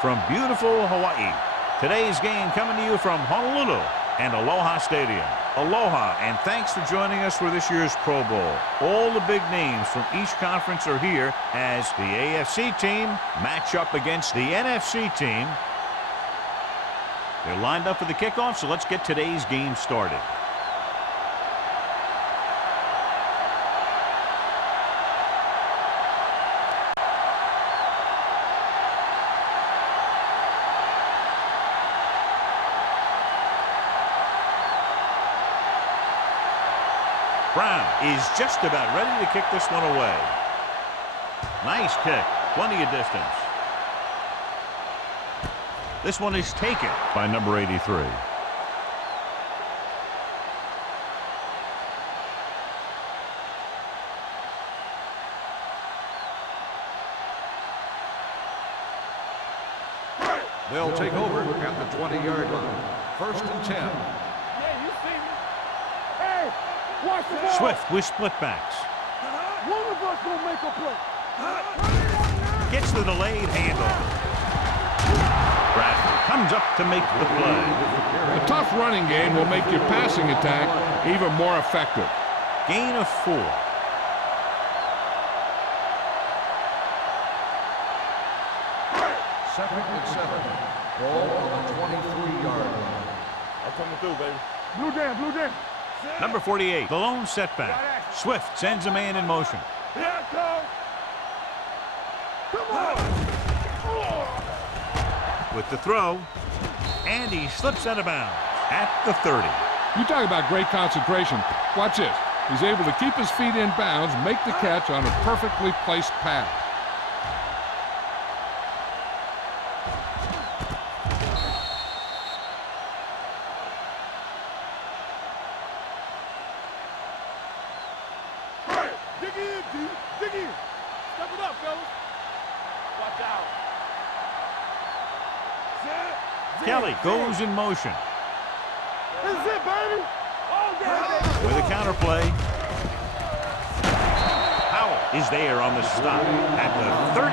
from beautiful Hawaii. Today's game coming to you from Honolulu and Aloha Stadium. Aloha, and thanks for joining us for this year's Pro Bowl. All the big names from each conference are here as the AFC team match up against the NFC team. They're lined up for the kickoff, so let's get today's game started. Brown is just about ready to kick this one away. Nice kick, plenty of distance. This one is taken by number 83. They'll take over at the 20-yard line. 1st and 10. Yeah, you see me. Hey, watch the ball. Swift with split backs. One of us gonna make a play. Gets the delayed handoff. Bradford comes up to make the play. A tough running game will make your passing attack even more effective. Gain of 4. Second and 7. Ball on the 23-yard line. I'm coming through, baby. Blue jam, blue jam. Number 48, the lone setback. Swift sends a man in motion. Here it comes. Come on. With the throw, and he slips out of bounds at the 30. You talk about great concentration. Watch this. He's able to keep his feet in bounds, make the catch on a perfectly placed pass. Dig in, D. Dig in. Step it up, fellas. Watch out. Kelly goes in motion. This is it, baby. Oh, yeah. With a counter play. Howell is there on the stop at the 38.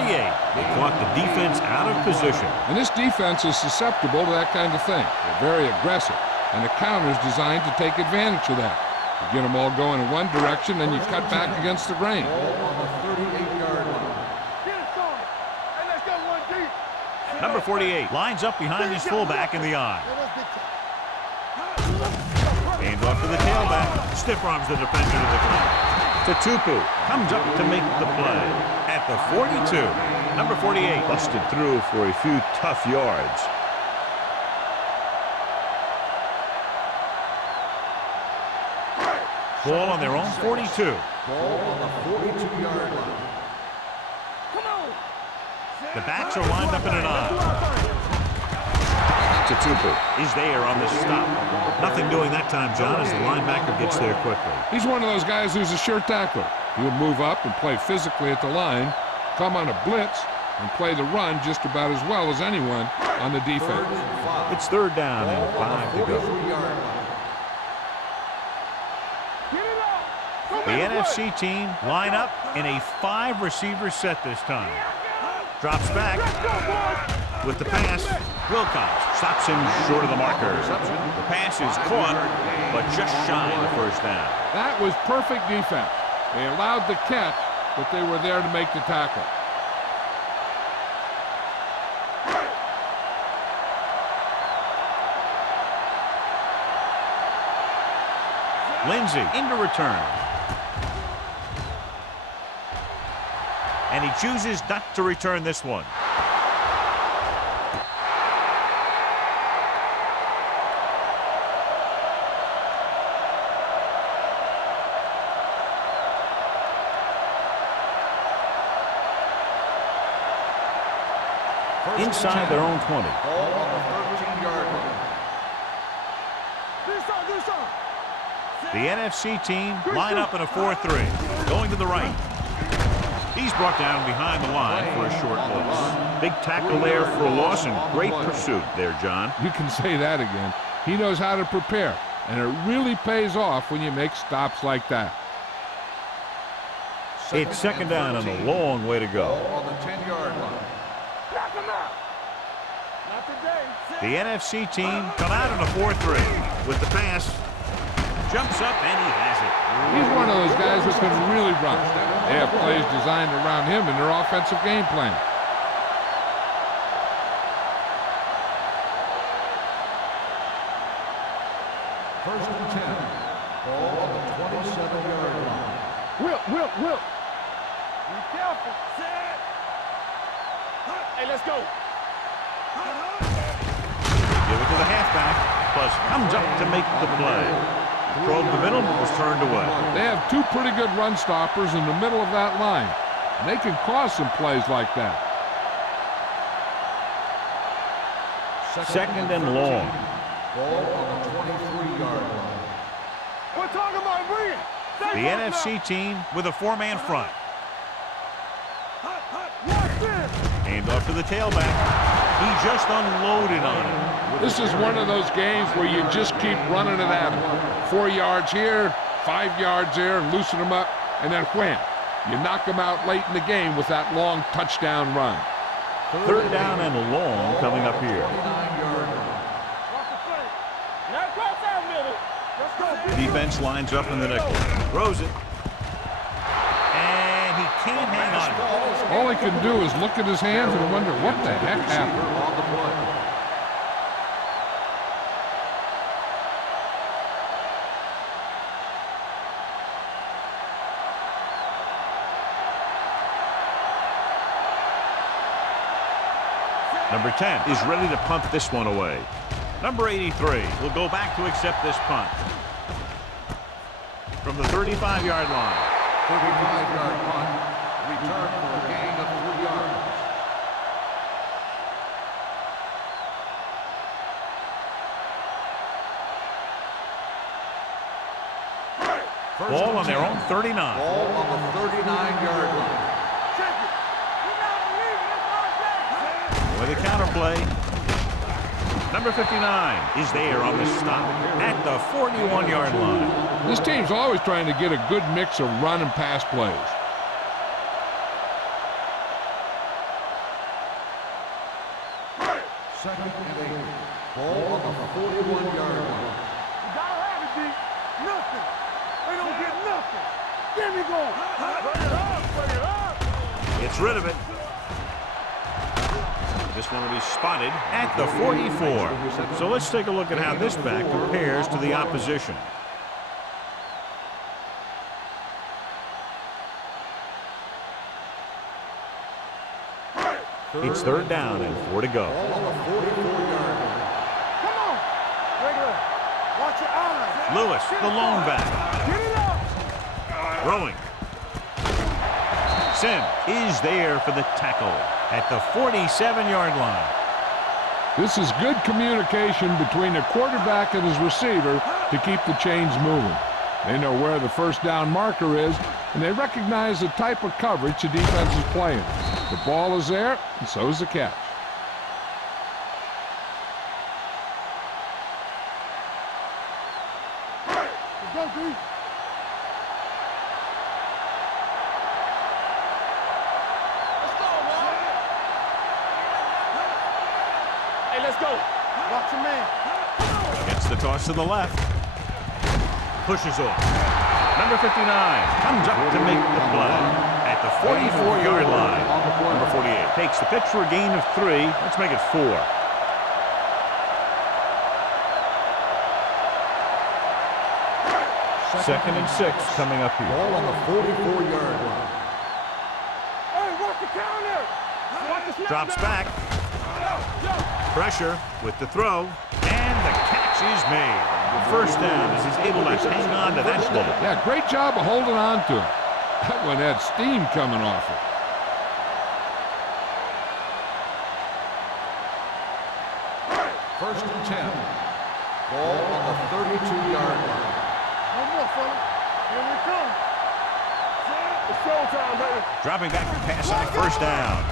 They caught the defense out of position. And this defense is susceptible to that kind of thing. They're very aggressive, and the counter is designed to take advantage of that. You get them all going in one direction, then you cut back against the grain. Ball on the 38-yard line. Get it on. Hey, let's go one deep. Number 48 lines up behind his fullback in the eye. Hands off to the tailback. Stiff arms the defender to the ground. Tatupu comes up to make the play at the 42. Number 48 busted through for a few tough yards. Ball on their own 42. Ball on the 42-yard line. Come on. The backs are lined up in an eye. Tatupu is there on the stop. Nothing doing that time, John, as the linebacker gets there quickly. He's one of those guys who's a sure tackler. He'll move up and play physically at the line, come on a blitz, and play the run just about as well as anyone on the defense. It's 3rd down and 5 to go. Get it up. The NFC team line up in a 5-receiver set this time. Drops back with the pass. Wilcox stops him short of the marker. The pass is caught, but just shy of the 1st down. That was perfect defense. They allowed the catch, but they were there to make the tackle. Lindsey into return. And he chooses not to return this one. Inside their own 20. Ball on the 13-yard line. The NFC team line up in a 4-3. Going to the right. He's brought down behind the line for a short loss. Big tackle there for a loss and great pursuit there, John. You can say that again. He knows how to prepare, and it really pays off when you make stops like that. It's 2nd down and a long way to go. Ball on the 10-yard line. The NFC team come out in a 4-3 with the pass. Jumps up and he has it. He's one of those guys who can really run. They have plays designed around him in their offensive game plan. First and 10. Ball on the 27-yard line. Will. Be careful. Set. Hey, let's go. Give it to the halfback. Plus comes up to make the play. Probe the middle, was turned away. They have two pretty good run stoppers in the middle of that line. And they can cause some plays like that. Second and long. Ball on the 23-yard line. We're talking about bringing. The NFC team with a 4-man front. Watch this. Hand off to the tailback. He just unloaded on it. This is one of those games where you just keep running it at him. 4 yards here, 5 yards there, loosen them up, and then wham. You knock them out late in the game with that long touchdown run. Third down and long coming up here. 29-yard line. Watch the play. Now cross out middle. Let's go. Defense lines up in the nickel. Throws it. And he can't hang on. All he can do is look at his hands and wonder what the heck happened. On the play. Number 10 is ready to punt this one away. Number 83 will go back to accept this punt. From the 35-yard line. 35-yard punt. Return for a gain of 3 yards. Ball on their own 39. Ball on the 39-yard line. Check it. We're not leaving. It's our day. With a counter play. Number 59 is there on the stop at the 41-yard line. This team's always trying to get a good mix of run and pass plays. Second and 8. Ball on the 41-yard line. You gotta have it, D. Nothing. They don't get nothing. There we go. Bring it up. Gets rid of it. This one will be spotted at the 44. So let's take a look at how this back compares to the opposition. It's third down and 4 to go. Ball on the 44-yard line. Come on. Regular. Watch your eyes. Lewis, the lone back. Get it up. Throwing. Sim is there for the tackle at the 47-yard line. This is good communication between the quarterback and his receiver to keep the chains moving. They know where the first down marker is, and they recognize the type of coverage the defense is playing. The ball is there, and so is the catch. Let's go, D. Hey, let's go. Watch your man. Gets the toss to the left. Pushes off. Number 59 comes up to make the play at the 44-yard line. Number 48 takes the pitch for a gain of 3. Let's make it 4. Second and 6 coming up here. Ball on the 44-yard line. Hey, watch the counter. Watch the snap Drops down. back. Pressure with the throw. And the catch is made. First down as he's able to hang on to that ball. Yeah, great job of holding on to it. That one had steam coming off it. First and 10. Ball on the 32-yard line. One more, fella. Here we come. It's showtime, baby. Dropping back to pass on first down.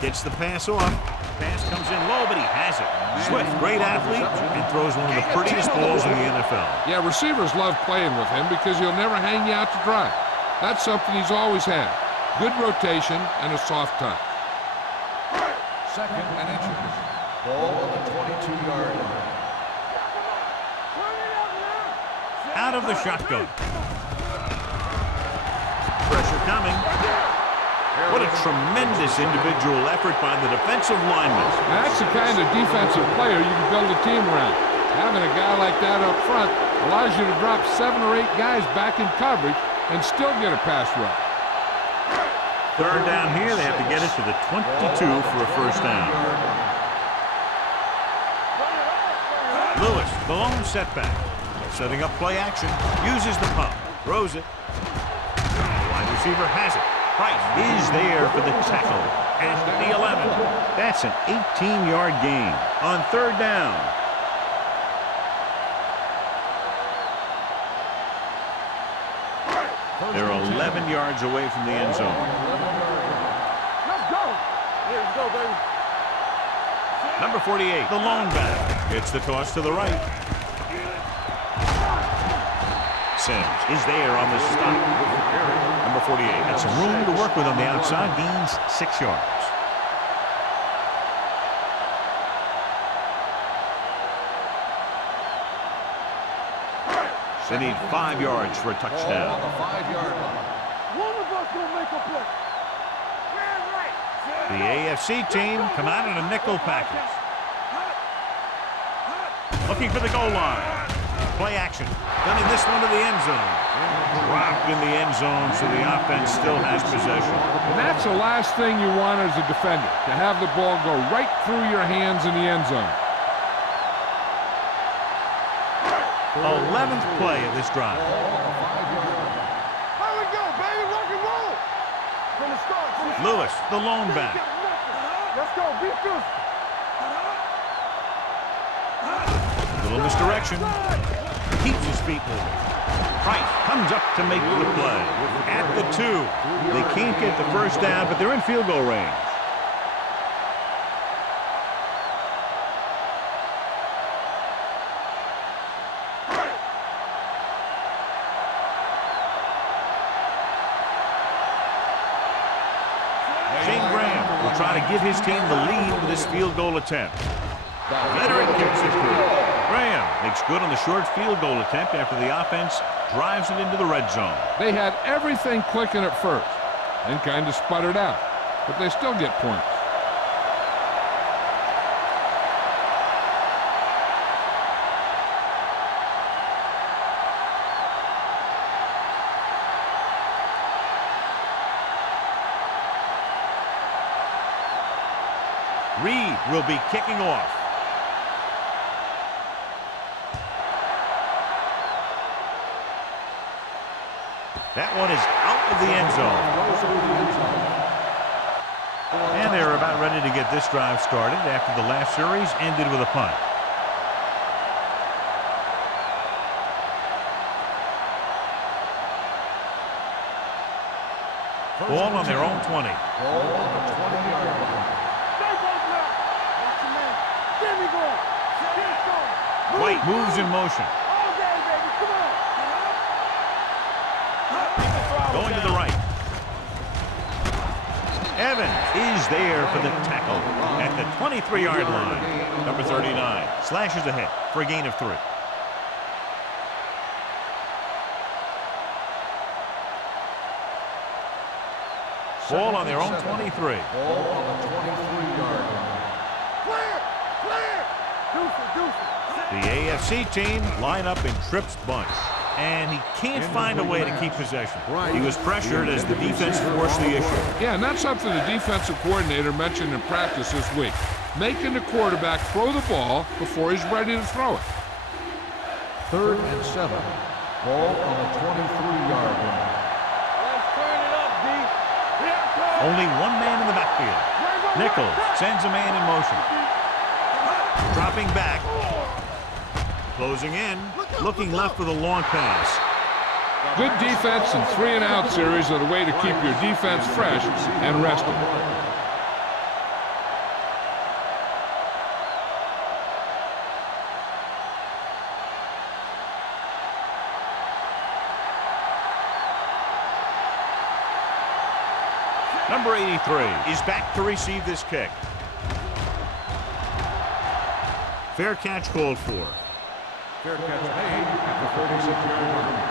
Gets the pass off. Pass comes in low, but he has it. Swift, great athlete, and throws one of the prettiest balls in the NFL. Yeah, receivers love playing with him because he'll never hang you out to dry. That's something he's always had. Good rotation and a soft touch. Second and inches. Ball on the 22-yard line. Out of the shotgun. Pressure coming. What a tremendous individual effort by the defensive lineman. That's the kind of defensive player you can build a team around. Having a guy like that up front allows you to drop 7 or 8 guys back in coverage and still get a pass rush. Third down here, they have to get it to the 22 for a first down. Lewis, the lone setback. Setting up play action, uses the pump, throws it. The wide receiver has it. Price is there for the tackle at the 11. That's an 18-yard gain on third down. They're 11 yards away from the end zone. Let's go. Let's go, baby. Number 48, the lone back. Gets the toss to the right. Sims is there on the stop. Number 48 has some room to work with on the outside. Gains 6 yards. They need 5 yards for a touchdown. On the 5-yard line. One of us gonna make a play. The AFC team come out in a nickel package. Looking for the goal line. Play action. Sending this one to the end zone. Dropped in the end zone, so the offense still has possession. And that's the last thing you want as a defender, to have the ball go right through your hands in the end zone. 11th play of this drive. How we go, baby? Rock and roll. From the start. Lewis, the lone back. Let's go. Be physical. Little misdirection. Keeps his feet moving. Price comes up to make the play. At the 2. They can't get the first down, but they're in field goal range. Trying to give his team the lead with this field goal attempt. Veteran kicks it through. Graham makes good on the short field goal attempt after the offense drives it into the red zone. They had everything clicking at first and kind of sputtered out, but they still get points. Reed will be kicking off. That one is out of the end zone. And they're about ready to get this drive started after the last series ended with a punt. Ball on their own 20. Ball on the 20-yard line. White moves in motion. Going to the right. Evans is there for the tackle at the 23-yard line. Number 39 slashes ahead for a gain of 3. Ball on their own 23. Ball on the 23-yard line. The AFC team line up in Tripp's bunch, and he can't find a way to keep possession. He was pressured as the defense forced the issue. Yeah, and that's something the defensive coordinator mentioned in practice this week. Making the quarterback throw the ball before he's ready to throw it. 3rd and 7. Ball on the 23-yard line. Let's turn it up, D. Only one man in the backfield. Nichols sends a man in motion. Dropping back. Closing in. Looking left for the long pass. Good defense and 3-and-out series are the way to keep your defense fresh and rested. Number 83 is back to receive this kick. Fair catch called for. Fair catch made at the 36-yard line.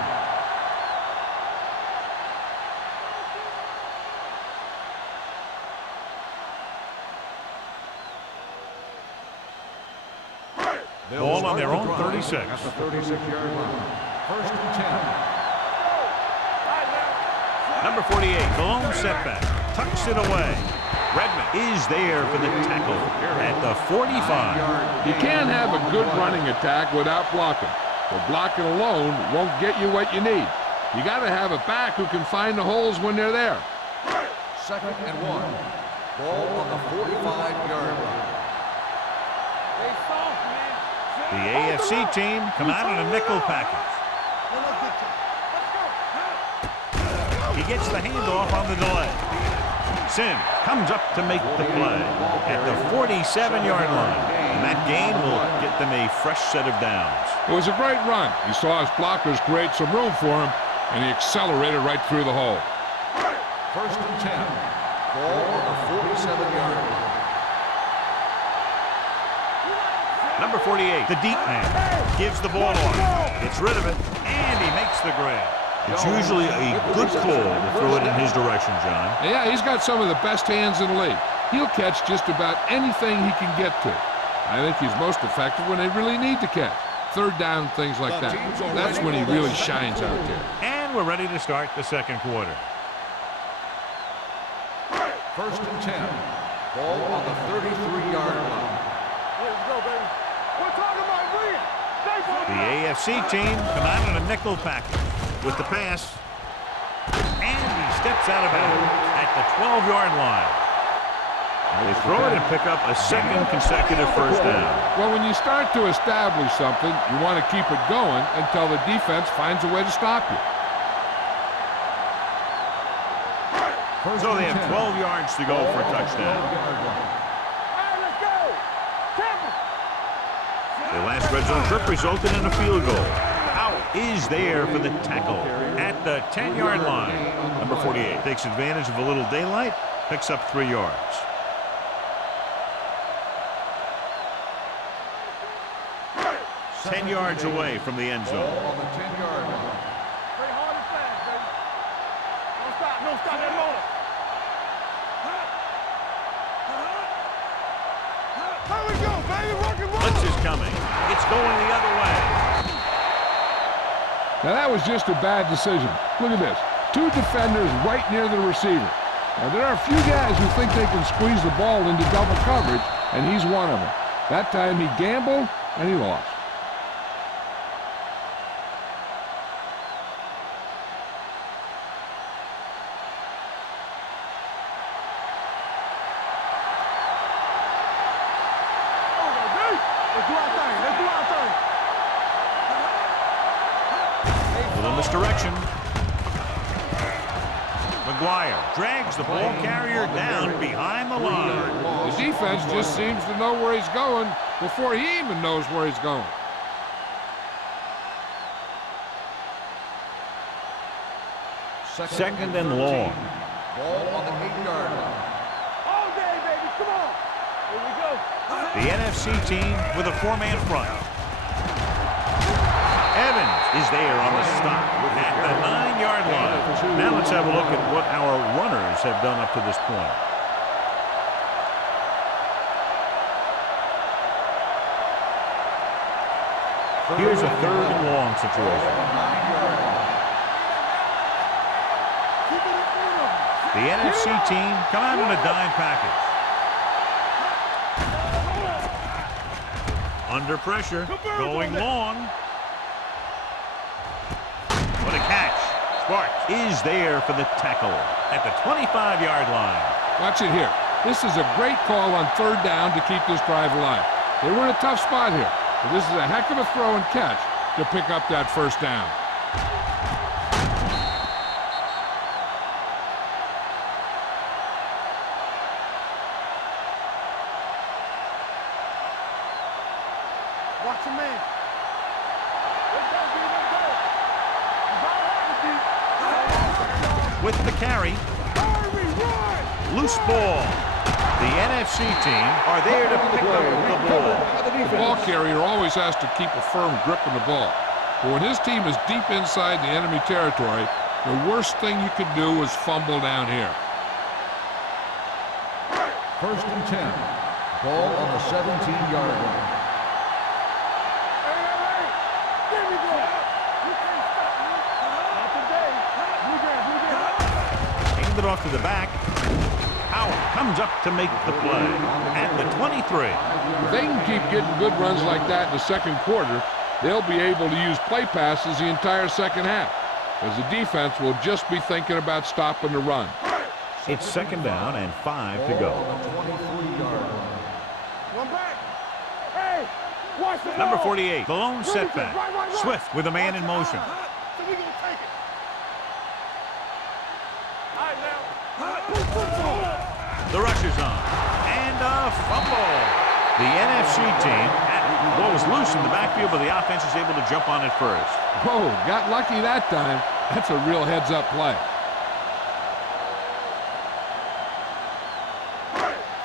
Ball on their own 36. At the 36-yard line. First and 10. Number 48, the lone setback, tucks it away. Redmond is there for the tackle at the 45. You can't have a good running attack without blocking. But blocking alone won't get you what you need. You got to have a back who can find the holes when they're there. Second and 1. Ball on the 45-yard line. The AFC team come out in a nickel package. He gets the handoff on the delay. Sim comes up to make the play at the 47-yard line. And that gain will get them a fresh set of downs. It was a great run. He saw his blockers create some room for him, and he accelerated right through the hole. First and 10. Ball on the 47-yard line. Number 48, the deep man, gives the ball on. Gets rid of it, and he makes the grab. It's usually a good call to throw it in his direction, John. Yeah, he's got some of the best hands in the league. He'll catch just about anything he can get to. I think he's most effective when they really need to catch. Third down, things like that. That's when he really shines out there. And we're ready to start the second quarter. First and 10. Ball on the 33-yard line. Let's go, baby. We're talking about win. The AFC team come out in a nickel package with the pass. And he steps out of bounds at the 12-yard line. They throw it and pick up a second consecutive first down. Well, when you start to establish something, you want to keep it going until the defense finds a way to stop you. So they have 12 yards to go for a touchdown. The last red zone trip resulted in a field goal. Out is there for the tackle at the 10-yard line. Number 48 takes advantage of a little daylight, picks up 3 yards. Ten yards away from the end zone. On the 10-yard line. Play hard and fast, baby. Don't stop. Don't stop that motor. Here we go, baby. Rock and roll. Blitz is coming. It's going the other way. Now, that was just a bad decision. Look at this. 2 defenders right near the receiver. Now, there are a few guys who think they can squeeze the ball into double coverage, and he's one of them. That time he gambled, and he lost. Little misdirection. McGuire drags the ball carrier down behind the line. The defense just seems to know where he's going before he even knows where he's going. Second and long. Ball on the 8-yard line. All day, baby. Come on. Here we go. The NFC team with a 4-man front. Evans is there on the stop at the 9-yard line. Now let's have a look at what our runners have done up to this point. Here's a 3rd and long situation. The NFC team come out in a dime package. Under pressure, going long. What a catch. Sparks is there for the tackle at the 25-yard line. Watch it here. This is a great call on 3rd down to keep this drive alive. They were in a tough spot here, but this is a heck of a throw and catch to pick up that first down. Watch your man. With the carry, loose ball. The NFC team are there to pick up the ball. The ball carrier always has to keep a firm grip on the ball. But when his team is deep inside the enemy territory, the worst thing you can do is fumble down here. First and 10. Ball on the 17-yard line. There we go. You can't stop me. Not today. Aimed it off to the back. Howard comes up to make the play at the 23. If they can keep getting good runs like that in the second quarter, they'll be able to use play passes the entire second half, as the defense will just be thinking about stopping the run. It's second down and 5 to go. One back. Hey, watch the Number ball. 48, the lone setback. Swift with a man in motion. So we gonna take it. All right, now. The rush is on. And a fumble. The NFC team had what was loose in the backfield, but the offense is able to jump on it first. Whoa, got lucky that time. That's a real heads-up play.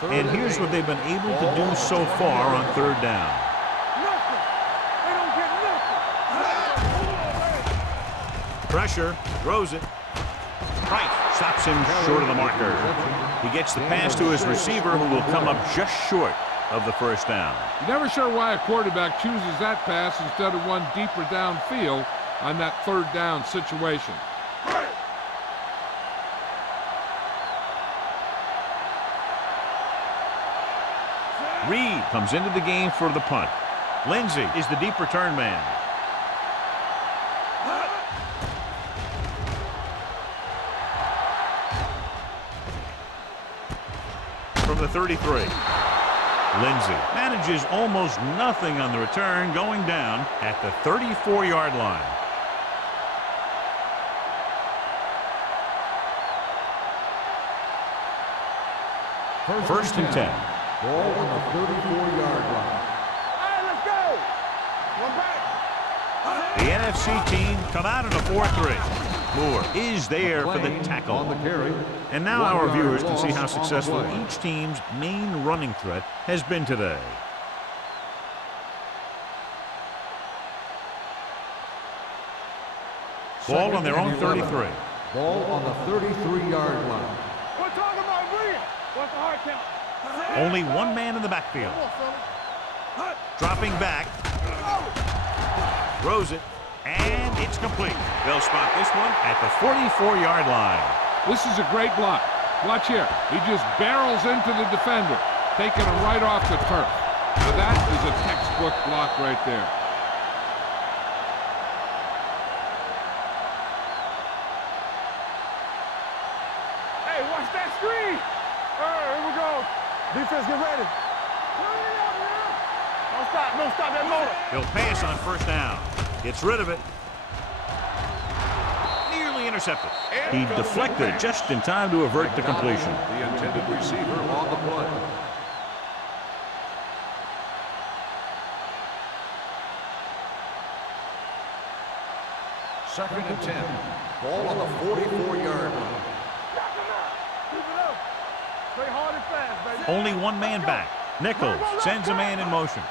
And here's what they've been able to do so far on third down. Nothing. They don't get nothing. Pressure, throws it. Price stops him short of the marker. He gets the pass to his receiver, who will come up just short of the first down. Never sure why a quarterback chooses that pass instead of one deeper downfield on that third down situation. Reed comes into the game for the punt. Lindsey is the deep return man. From the 33. Lindsey manages almost nothing on the return, going down at the 34-yard line. First and 10. Ball on the 34-yard line. All right, let's go. One back. The NFC team come out in a 4-3. Moore is there for the tackle. On the carry. And now our viewers can see how successful each team's main running threat has been today. Ball on their own 33. Ball on the 33-yard line. We're talking about Reed. What's the hard count? Only one man in the backfield. Come on, fella. Dropping back. Throws it. And it's complete. They'll spot this one at the 44-yard line. This is a great block. Watch here. He just barrels into the defender, taking him right off the turf. Now that is a textbook block right there. Hey, watch that screen. All right, here we go. Defense, get ready. Don't stop that motor. He'll pass on first down. Gets rid of it. Nearly intercepted. He deflected it just in time to avert the completion. The intended receiver on the play. Second and 10. Ball on the 44-yard line. Keep it up. Play hard and fast, baby. Only one man back. Nichols sends a man in motion.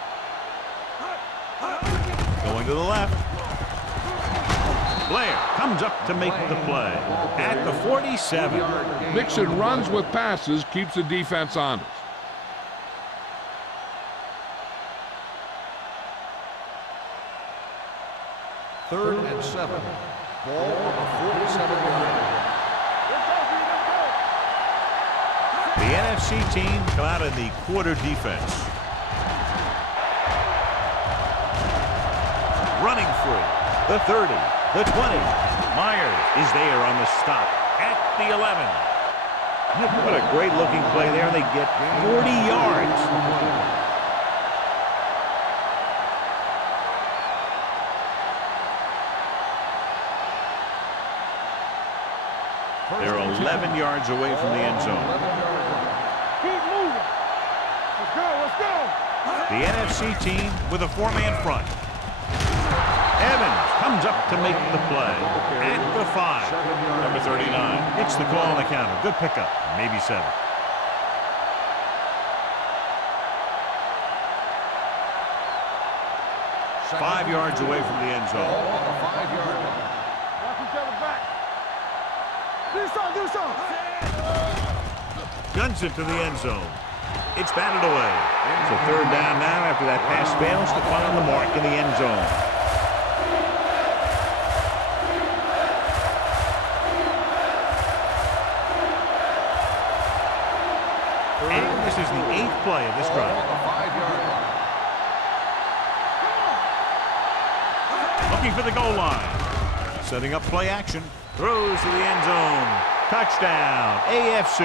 Going to the left. Blair comes up to make the play at the 47. Mixing runs with passes keeps the defense honest. Third and 7. Ball on the 47-yard line. The NFC team come out in the quarter defense. Running free. The 30. The 20. Myers is there on the stop at the 11. What a great looking play there. They get 40 yards. They're 11 yards away from the end zone. Keep moving. Let's go, let's go. The NFC team with a four-man front. Evans comes up to make the play at the 5. Number 39. It's the call on the counter. Good pickup. Maybe 7. 5 yards away from the end zone. Ball on the 5-yard line. Watch each other back. Do something. Guns it to the end zone. It's batted away. So third down now after that pass fails to find the mark in the end zone. And this is the 8th play of this drive. On the 5-yard line. Looking for the goal line. Setting up play action. Throws to the end zone. Touchdown, AFC.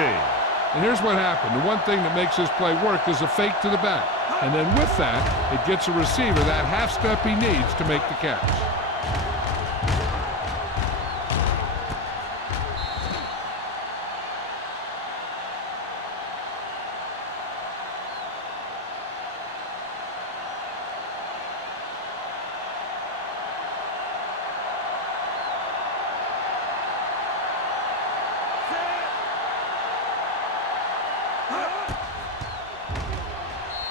And here's what happened. The one thing that makes this play work is a fake to the back. And then with that, it gets a receiver that half step he needs to make the catch.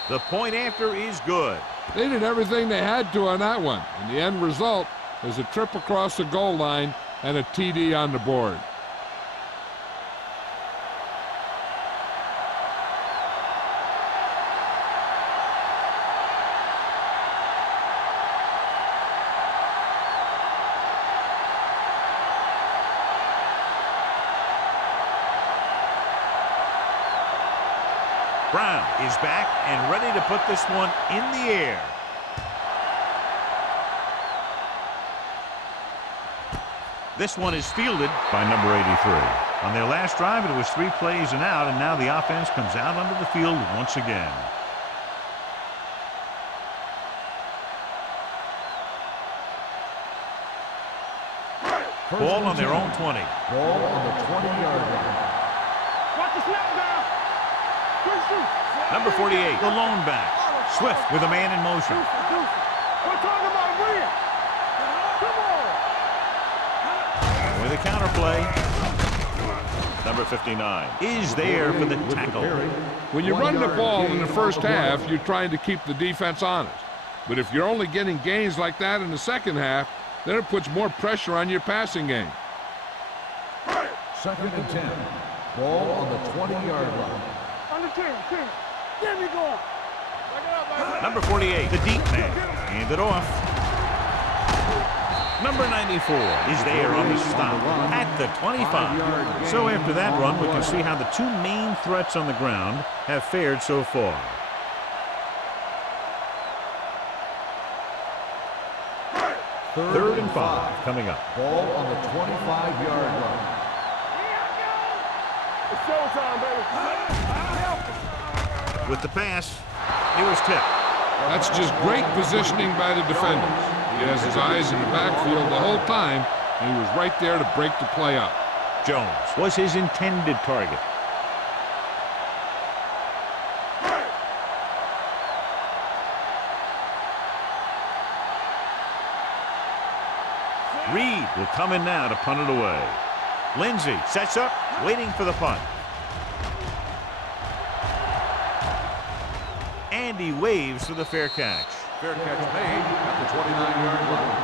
The point after is good. They did everything they had to on that one. And the end result is a trip across the goal line and a TD on the board. Brown is back and ready to put this one in the air. This one is fielded by number 83. On their last drive, it was 3 plays and out, and now the offense comes out onto the field once again. Ball on their own 20. Ball on the 20-yard line. Watch the snap now. Number 48, the lone back. Swift with a man in motion. We're talking about real. Come on. With a counterplay. Number 59 is there for the tackle. When you run the ball in the first half, you're trying to keep the defense honest. But if you're only getting gains like that in the second half, then it puts more pressure on your passing game. 2nd and 10. Ball on the 20-yard line. On the 10. Get me going. Number 48, the deep man. Hand it off. Number 94 is there on the stop at the 25. So after that run, we can see how the 2 main threats on the ground have fared so far. Third and 5 coming up. Ball on the 25-yard line. It's showtime, baby. With the pass, it was tipped. That's just great positioning by the defenders. He has his eyes in the backfield the whole time, and he was right there to break the play up. Jones was his intended target. Reed will come in now to punt it away. Lindsey sets up, waiting for the punt. And he waves for the fair catch. Fair catch made at the 29-yard line.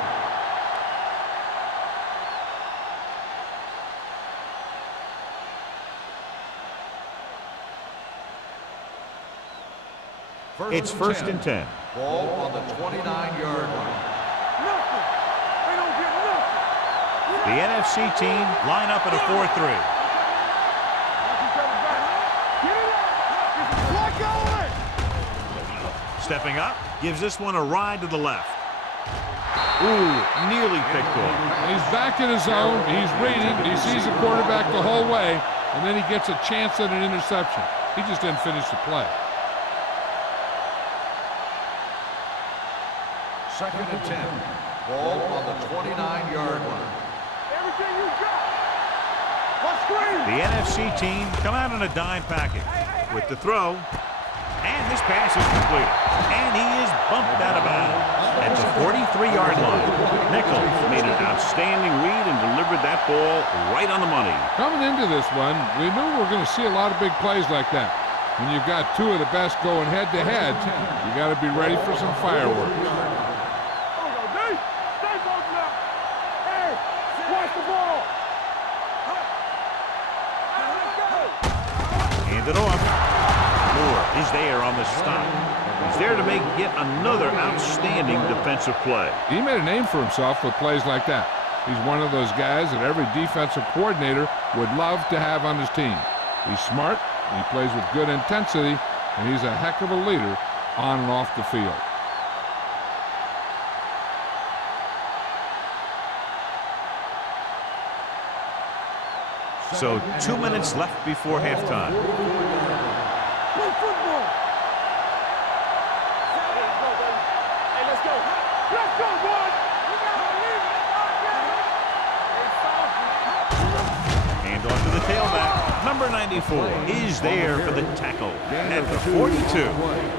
It's 1st and 10. Ball on the 29-yard line. Nothing. They don't get nothing. The NFC team line up at a 4-3. Watch each other back. Get it up. Block going. Stepping up, gives this one a ride to the left. Ooh, nearly picked off. He's back in his zone. He's reading. He sees the quarterback the whole way, and then he gets a chance at an interception. He just didn't finish the play. 2nd and 10. Ball on the 29-yard line. Everything you got. Let's screen. The NFC team come out in a dime package with the throw, and this pass is completed. And he is bumped out of bounds at the 43-yard line. Nichols made an outstanding read and delivered that ball right on the money. Coming into this one, we knew we were going to see a lot of big plays like that. When you've got 2 of the best going head-to-head, you got to be ready for some fireworks. Hand it off. Moore is there on the stop. He's there to make yet another outstanding defensive play. He made a name for himself with plays like that. He's one of those guys that every defensive coordinator would love to have on his team. He's smart, he plays with good intensity, and he's a heck of a leader on and off the field. So 2 minutes left before halftime. Play football. Hey, let's go. Let's go, boys. We gotta believe it. Hand off to the tailback. Number 94 is there for the tackle at the 42.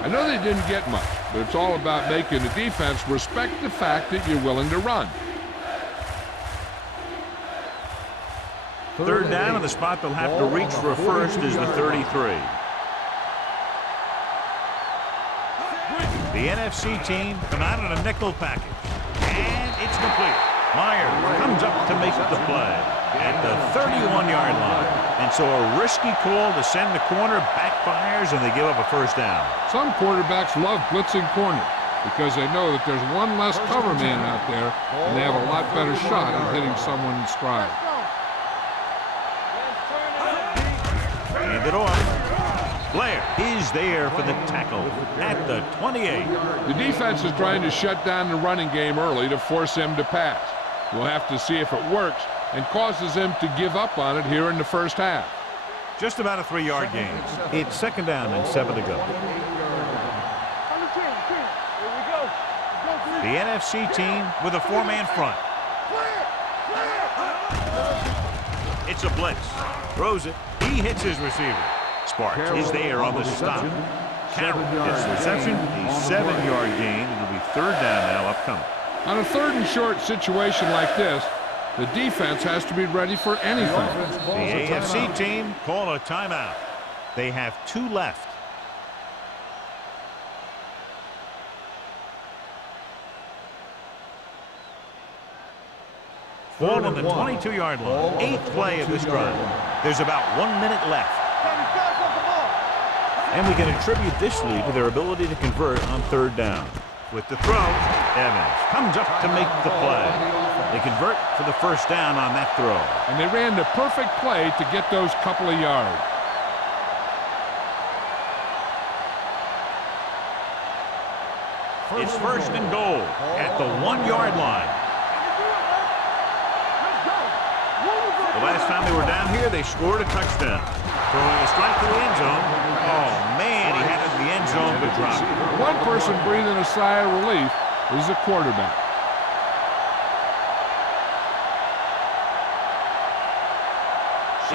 I know they didn't get much, but it's all about making the defense respect the fact that you're willing to run. Third down, and the spot they'll have to reach for first is the 33. The NFC team come out in a nickel package, and it's complete. Myers comes up to make the play at the 31-yard line. And so a risky call to send the corner backfires, and they give up a first down. Some quarterbacks love blitzing corner because they know that there's one less cover man out there, and they have a lot better shot at hitting someone in stride. Hand it off. Blair is there for the tackle at the 28. The defense is trying to shut down the running game early to force him to pass. We'll have to see if it works and causes him to give up on it here in the first half. Just about a 3-yard gain. It's second down and 7 to go. The NFC team with a 4-man front. It's a blitz. Throws it. He hits his receiver. Sparks is there on the stop. Carroll gets the reception. A 7-yard gain. It'll be third down now upcoming. On a third and short situation like this, the defense has to be ready for anything. The AFC team call a timeout. They have 2 left. Ball on the 22-yard line. 8th play of this drive. There's about 1 minute left. And we can attribute this lead to their ability to convert on third down. With the throw, Evans comes up to make the play. They convert for the first down on that throw. And they ran the perfect play to get those couple of yards. It's first and goal at the 1-yard line. The last time they were down here, they scored a touchdown. Throwing a strike to the end zone. Oh, man, he had it in the end zone, but dropped it. One person breathing a sigh of relief is the quarterback.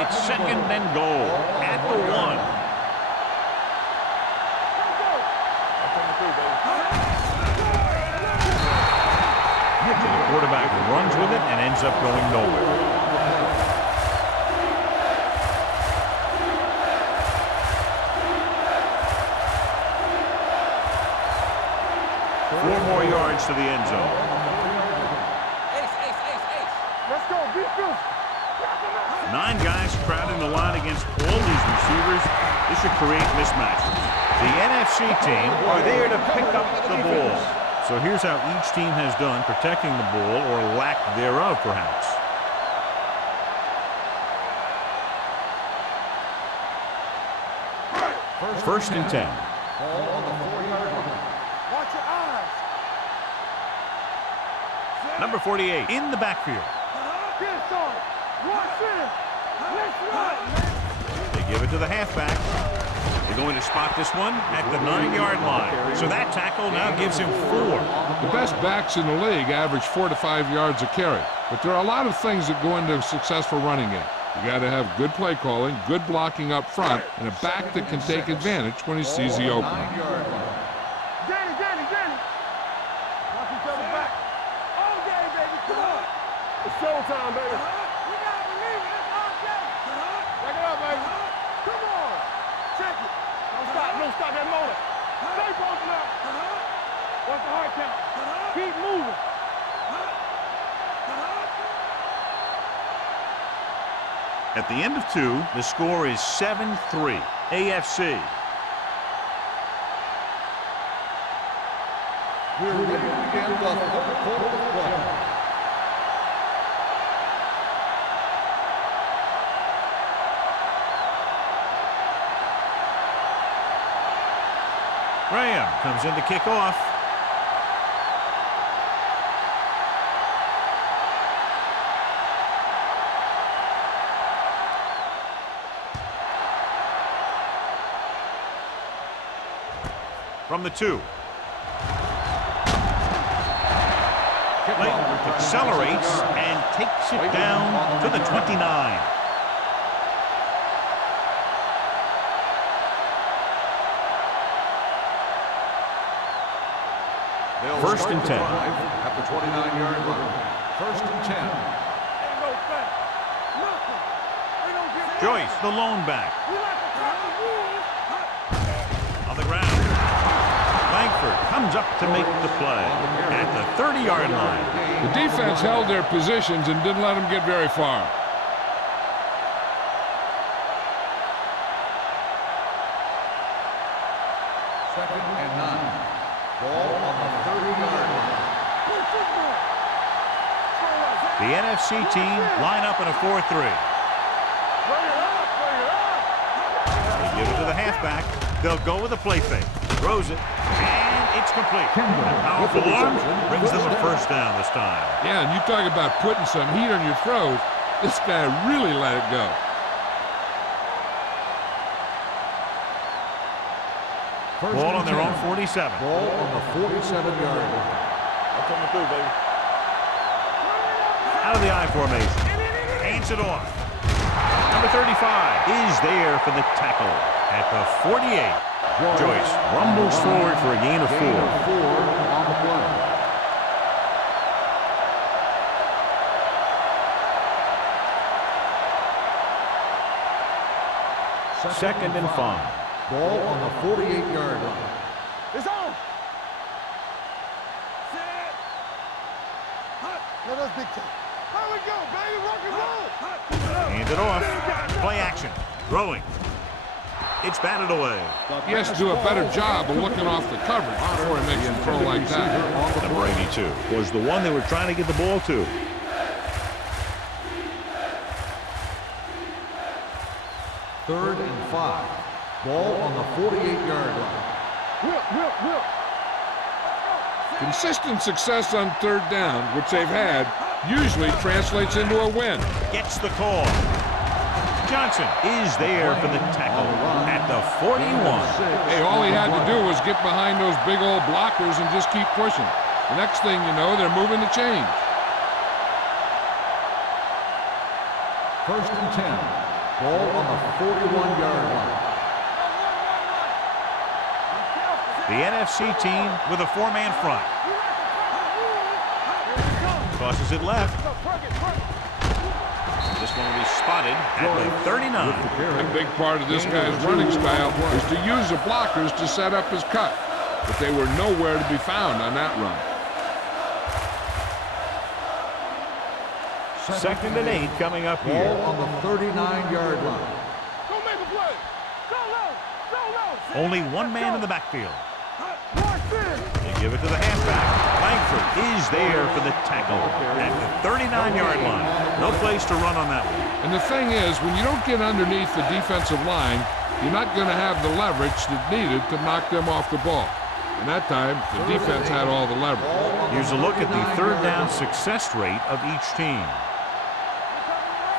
It's second and goal at the 1. The quarterback runs with it and ends up going nowhere. To the end zone. Let's go, defense. 9 guys crowding the line against all these receivers. This should create mismatches. The NFC team are there to pick up the ball. So here's how each team has done protecting the ball, or lack thereof, perhaps. First and 10. Watch your eyes. Number 48 in the backfield. Get on. Watch it. Let's run. They give it to the halfback. They're going to spot this one at the 9-yard line. So that tackle now gives him 4. The best backs in the league average 4 to 5 yards a carry. But there are a lot of things that go into a successful running game. You got to have good play calling, good blocking up front, and a back that can take advantage when he sees the opening. Showtime, baby. We gotta believe it. It's all day. Check it out, baby. Come on. Check it. Don't stop. Don't stop that motor. Stay posted up. Watch the heart count. Keep moving. At the end of 2, the score is 7-3, AFC. We're ready to begin the third quarter of play. Graham comes in to kick off. From the 2. Late accelerates and takes it down to the 29. First and 10. At the 29-yard line. First and 10. Ain't no thing. Nothing. Ain't no give. Joyce, the lone back. We like to crack the rules. On the ground. Langford comes up to make the play at the 30-yard line. The defense held their positions and didn't let them get very far. Second and 9. Ball on the 30-yard line. The NFC team line up in a 4-3. Bring it up. Bring it up. They give it to the halfback. They'll go with a play fake. Throws it, and it's complete. A powerful arm brings them a first down this time. Yeah, and you talk about putting some heat on your throws. This guy really let it go. Ball on their own 47. Ball on the 47-yard line. I'm coming through, baby. Out of the I formation. Hands it off. Number 35 is there for the tackle at the 48. Joyce rumbles forward for a gain of 4. 4 on the play. Second and 5. Ball on the 48-yard line. It's on. Set. Let us dictate. There we go, baby. Rock and roll. Hand it off. Play action. Throwing. It's batted away. He has to do a better job of looking off the coverage before he makes a throw like that. Number 82 was the one they were trying to get the ball to. Third and 5. Ball on the 48-yard line. Whip. Consistent success on third down, which they've had, usually translates into a win. Gets the call. Johnson is there for the tackle at the 41. Hey, all he had to do was get behind those big old blockers and just keep pushing. The next thing you know, they're moving the chains. First and 10. Ball on the 41-yard line. The NFC team with a 4-man front. Tosses it left. This one will be spotted at the 39. A big part of this guy's running style is to use the blockers to set up his cut. But they were nowhere to be found on that run. Second and 8 coming up Ball here. on the 39-yard line. Go make a play. Go low. Only one man in the backfield. Watch this. They give it to the halfback. Langford is there for the tackle at the 39-yard line. No place to run on that one. And the thing is, when you don't get underneath the defensive line, you're not going to have the leverage that's needed to knock them off the ball. And that time, the defense had all the leverage. Here's a look at the third down success rate of each team.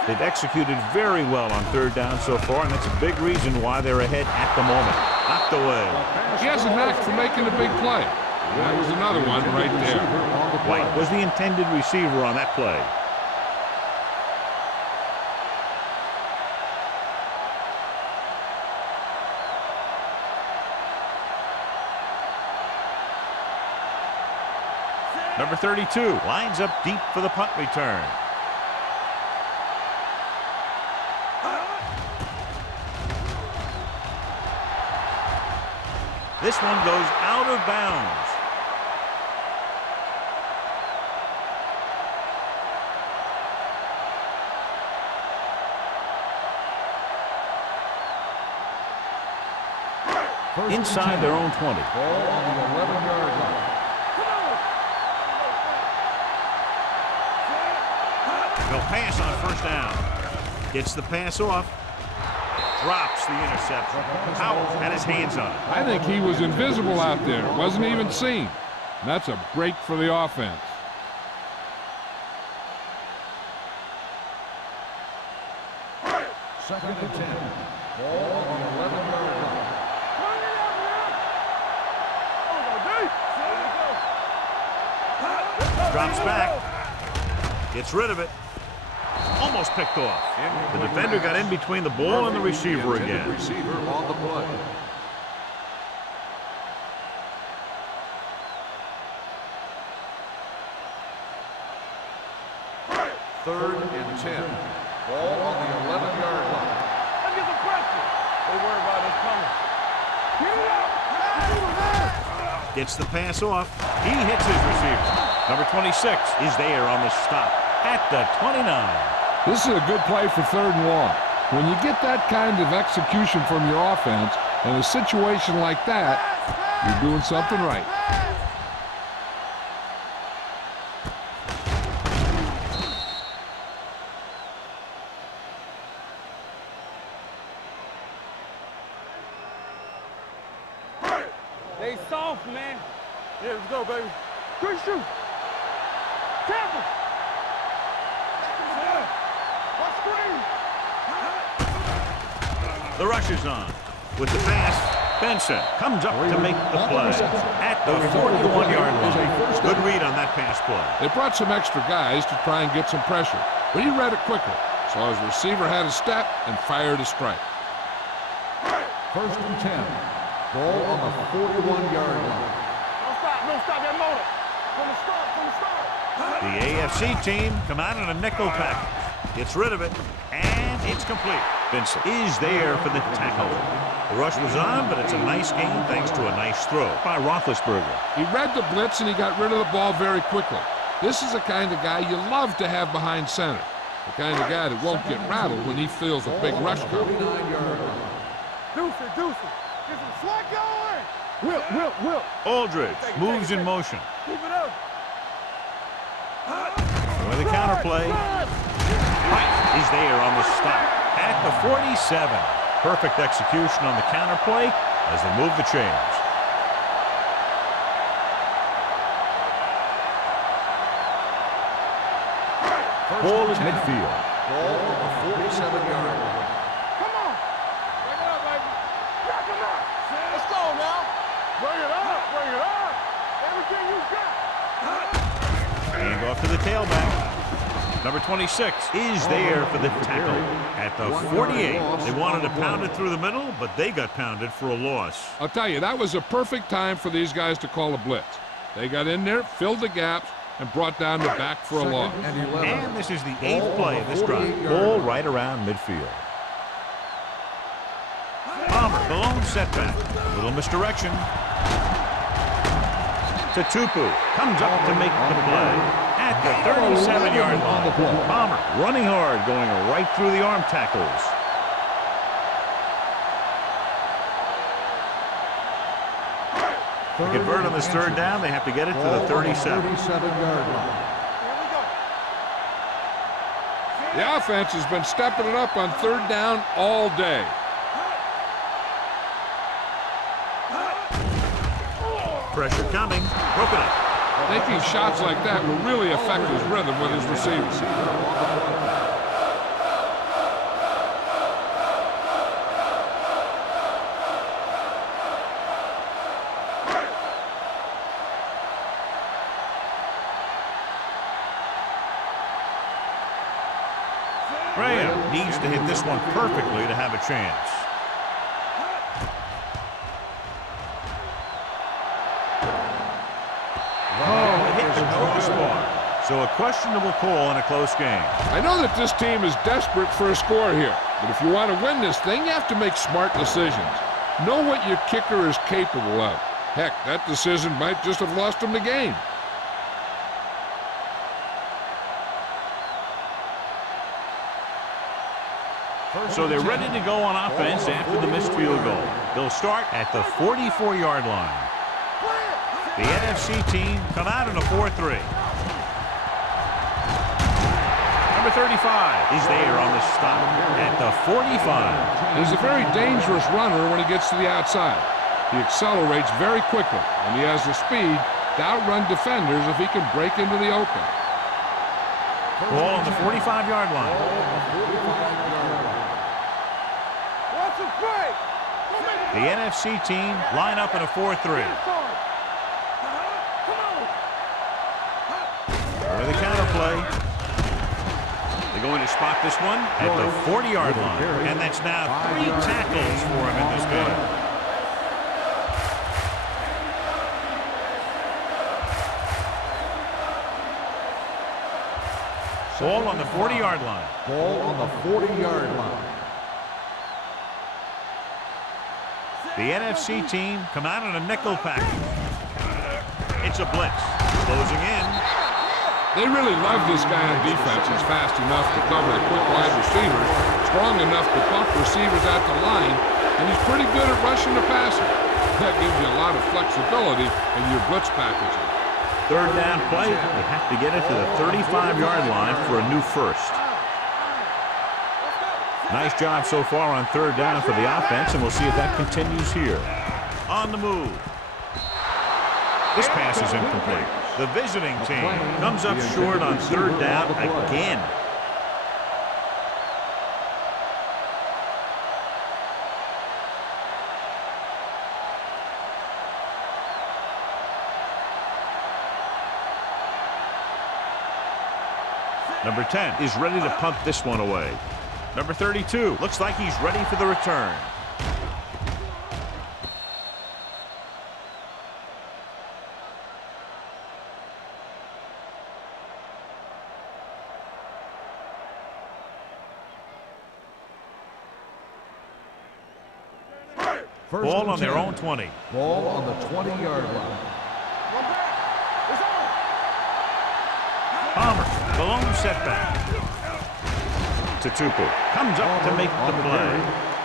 They've executed very well on third down so far, and that's a big reason why they're ahead at the moment. Knocked away. He has a knack for making a big play. And that was another one right there. White was the intended receiver on that play. Number 32 lines up deep for the punt return. This one goes out of bounds. inside their own 20. Ball on the 11-yard line. They'll pass on first down. Gets the pass off. Drops the interception. Howell had his hands on it. I think he was invisible out there. Wasn't even seen. And that's a break for the offense. Second and 10. Ball on the 11-yard line. Drops back. Gets rid of it. Almost picked off. The defender got in between the ball and the receiver again. Receiver on the play. Third and 10. Ball on the 11-yard line. Let's get some pressure. Don't worry about us coming. Get it up. Gets the pass off. He hits his receiver. Number 26 is there on the stop at the 29. This is a good play for 3rd and long. When you get that kind of execution from your offense in a situation like that, you're doing something right. They soft, man. Yeah, let's go, baby. Quick shoot. Tackle. Watch screen. The rush is on. With the pass, Benson comes up to make the play at the 41-yard line. Good read on that pass play. They brought some extra guys to try and get some pressure, but he read it quickly. So his receiver had a step and fired a strike. First and 10. Ball on the 41-yard line. Don't stop that motor. From the start, The AFC team come out in a nickel package. Gets rid of it, and it's complete. Benson is there for the tackle. The rush was on, but it's a nice gain thanks to a nice throw by Roethlisberger. He read the blitz and he got rid of the ball very quickly. This is the kind of guy you love to have behind center. The kind of guy that won't get rattled when he feels a big rush coming. Deuce it. Get some slack going. Whip. Aldridge moves in motion. Keep it up. With a counter play. White is there on the stop at the 47. Perfect execution on the counter play as they move the chains. Ball is midfield. Ball on the 47-yard line. Come on. Bring it up, baby. Jack him up. Let's go now. Bring it up. Everything you got. Hand off to the tailback. Number 26 is there for the tackle at the 48. They wanted to pound it through the middle, but they got pounded for a loss. I'll tell you, that was a perfect time for these guys to call a blitz. They got in there, filled the gaps, and brought down the back for a loss. And this is the 8th play of this drive. Ball right around midfield. Palmer, the lone setback. A little misdirection. Tupu comes up to make the play at the 37-yard line. Palmer running hard, going right through the arm tackles. To convert on this 3rd down, they have to get it to the 37. 37-yard line. The offense has been stepping it up on 3rd down all day. Pressure coming. Broken up. Taking shots like that will really affect his rhythm with his receivers. Graham needs to hit this one perfectly to have a chance. So a questionable call in a close game. I know that this team is desperate for a score here, but if you want to win this thing, you have to make smart decisions. Know what your kicker is capable of. Heck, that decision might just have lost him the game. So they're ready to go on offense after the missed field goal. They'll start at the 44-yard line. The NFC team come out in a 4-3. Number 35 is there on the stop at the 45. He's a very dangerous runner when he gets to the outside. He accelerates very quickly, and he has the speed to outrun defenders if he can break into the open. Ball on the 45-yard line. The NFC team line up in a 4-3. With a counter play. They're going to spot this one at the 40-yard line. And that's now 3 tackles for him in this game. Ball on the 40-yard line. Ball on the 40-yard line. The NFC team come out in a nickel package. It's a blitz. Closing in. They really love this guy on defense. He's fast enough to cover the quick wide receivers, strong enough to pump receivers at the line, and he's pretty good at rushing the passer. That gives you a lot of flexibility in your blitz packaging. Third down play. They have to get it to the 35-yard line for a new first. Nice job so far on third down for the offense, and we'll see if that continues here. On the move. This pass is incomplete. The visiting team comes up short on third down again. Number 10 is ready to punt this one away. Number 32 looks like he's ready for the return. Ball on their own 20. Ball on the 20-yard line. Palmer, the lone setback. Tupu comes up to make the play.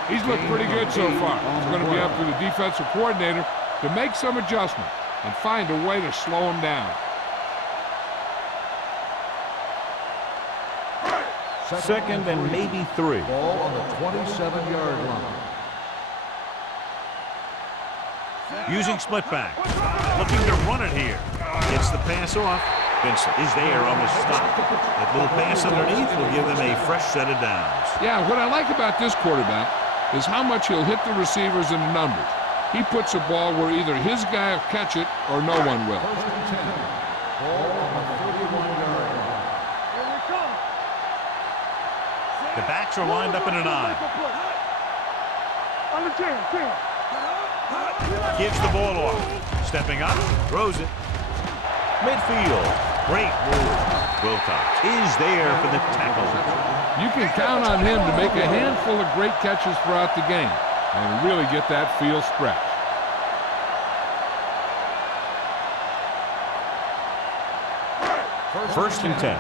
He's looked pretty good so far. It's going to be up to the defensive coordinator to make some adjustment and find a way to slow him down. Second and maybe 3. Ball on the 27-yard line. Using split back. Looking to run it here. Gets the pass off. Vincent is there on the stop. That little pass underneath will give them a fresh set of downs. Yeah, what I like about this quarterback is how much he'll hit the receivers in the numbers. He puts a ball where either his guy will catch it or no one will. First and 10. Ball on the 31-yard line. The backs are lined up in an I. Gives the ball off. Stepping up, throws it. Midfield. Great move. Wilcox is there for the tackle. You can count on him to make a handful of great catches throughout the game and really get that field stretch. First and 10.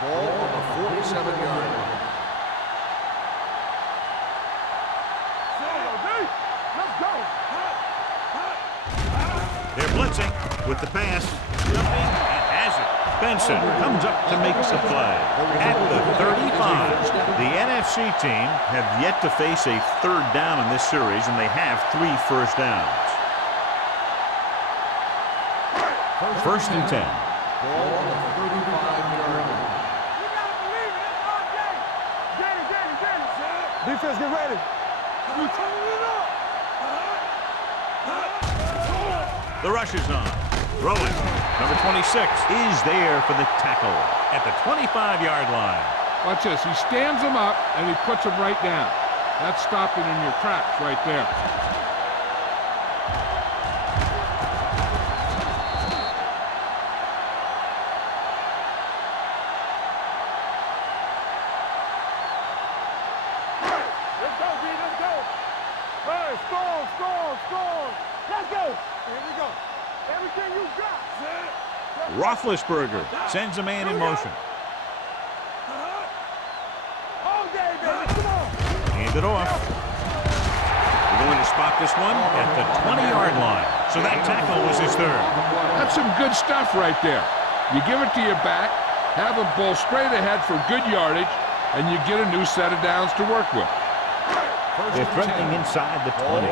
Ball on the 47-yard line. They're blitzing with the pass. Jumping and has it. Benson comes up to make the play. At the 35, the NFC team have yet to face a third down in this series, and they have 3 first downs. First and 10. Ball on the 35-yard line. Defense, get ready. The rush is on. Throwing. Number 26 is there for the tackle at the 25-yard line. Watch this. He stands him up and he puts him right down. That's stopping in your tracks right there. Let's go, B. Let's go. Hey, score. Let's go. Here we go. Everything you got. Roethlisberger sends a man in motion. All day, baby. Come on. it off. We're going to spot this one at the 20-yard line. So that tackle was his third. That's some good stuff right there. You give it to your back, have him pull straight ahead for good yardage, and you get a new set of downs to work with. They're threatening inside the 20.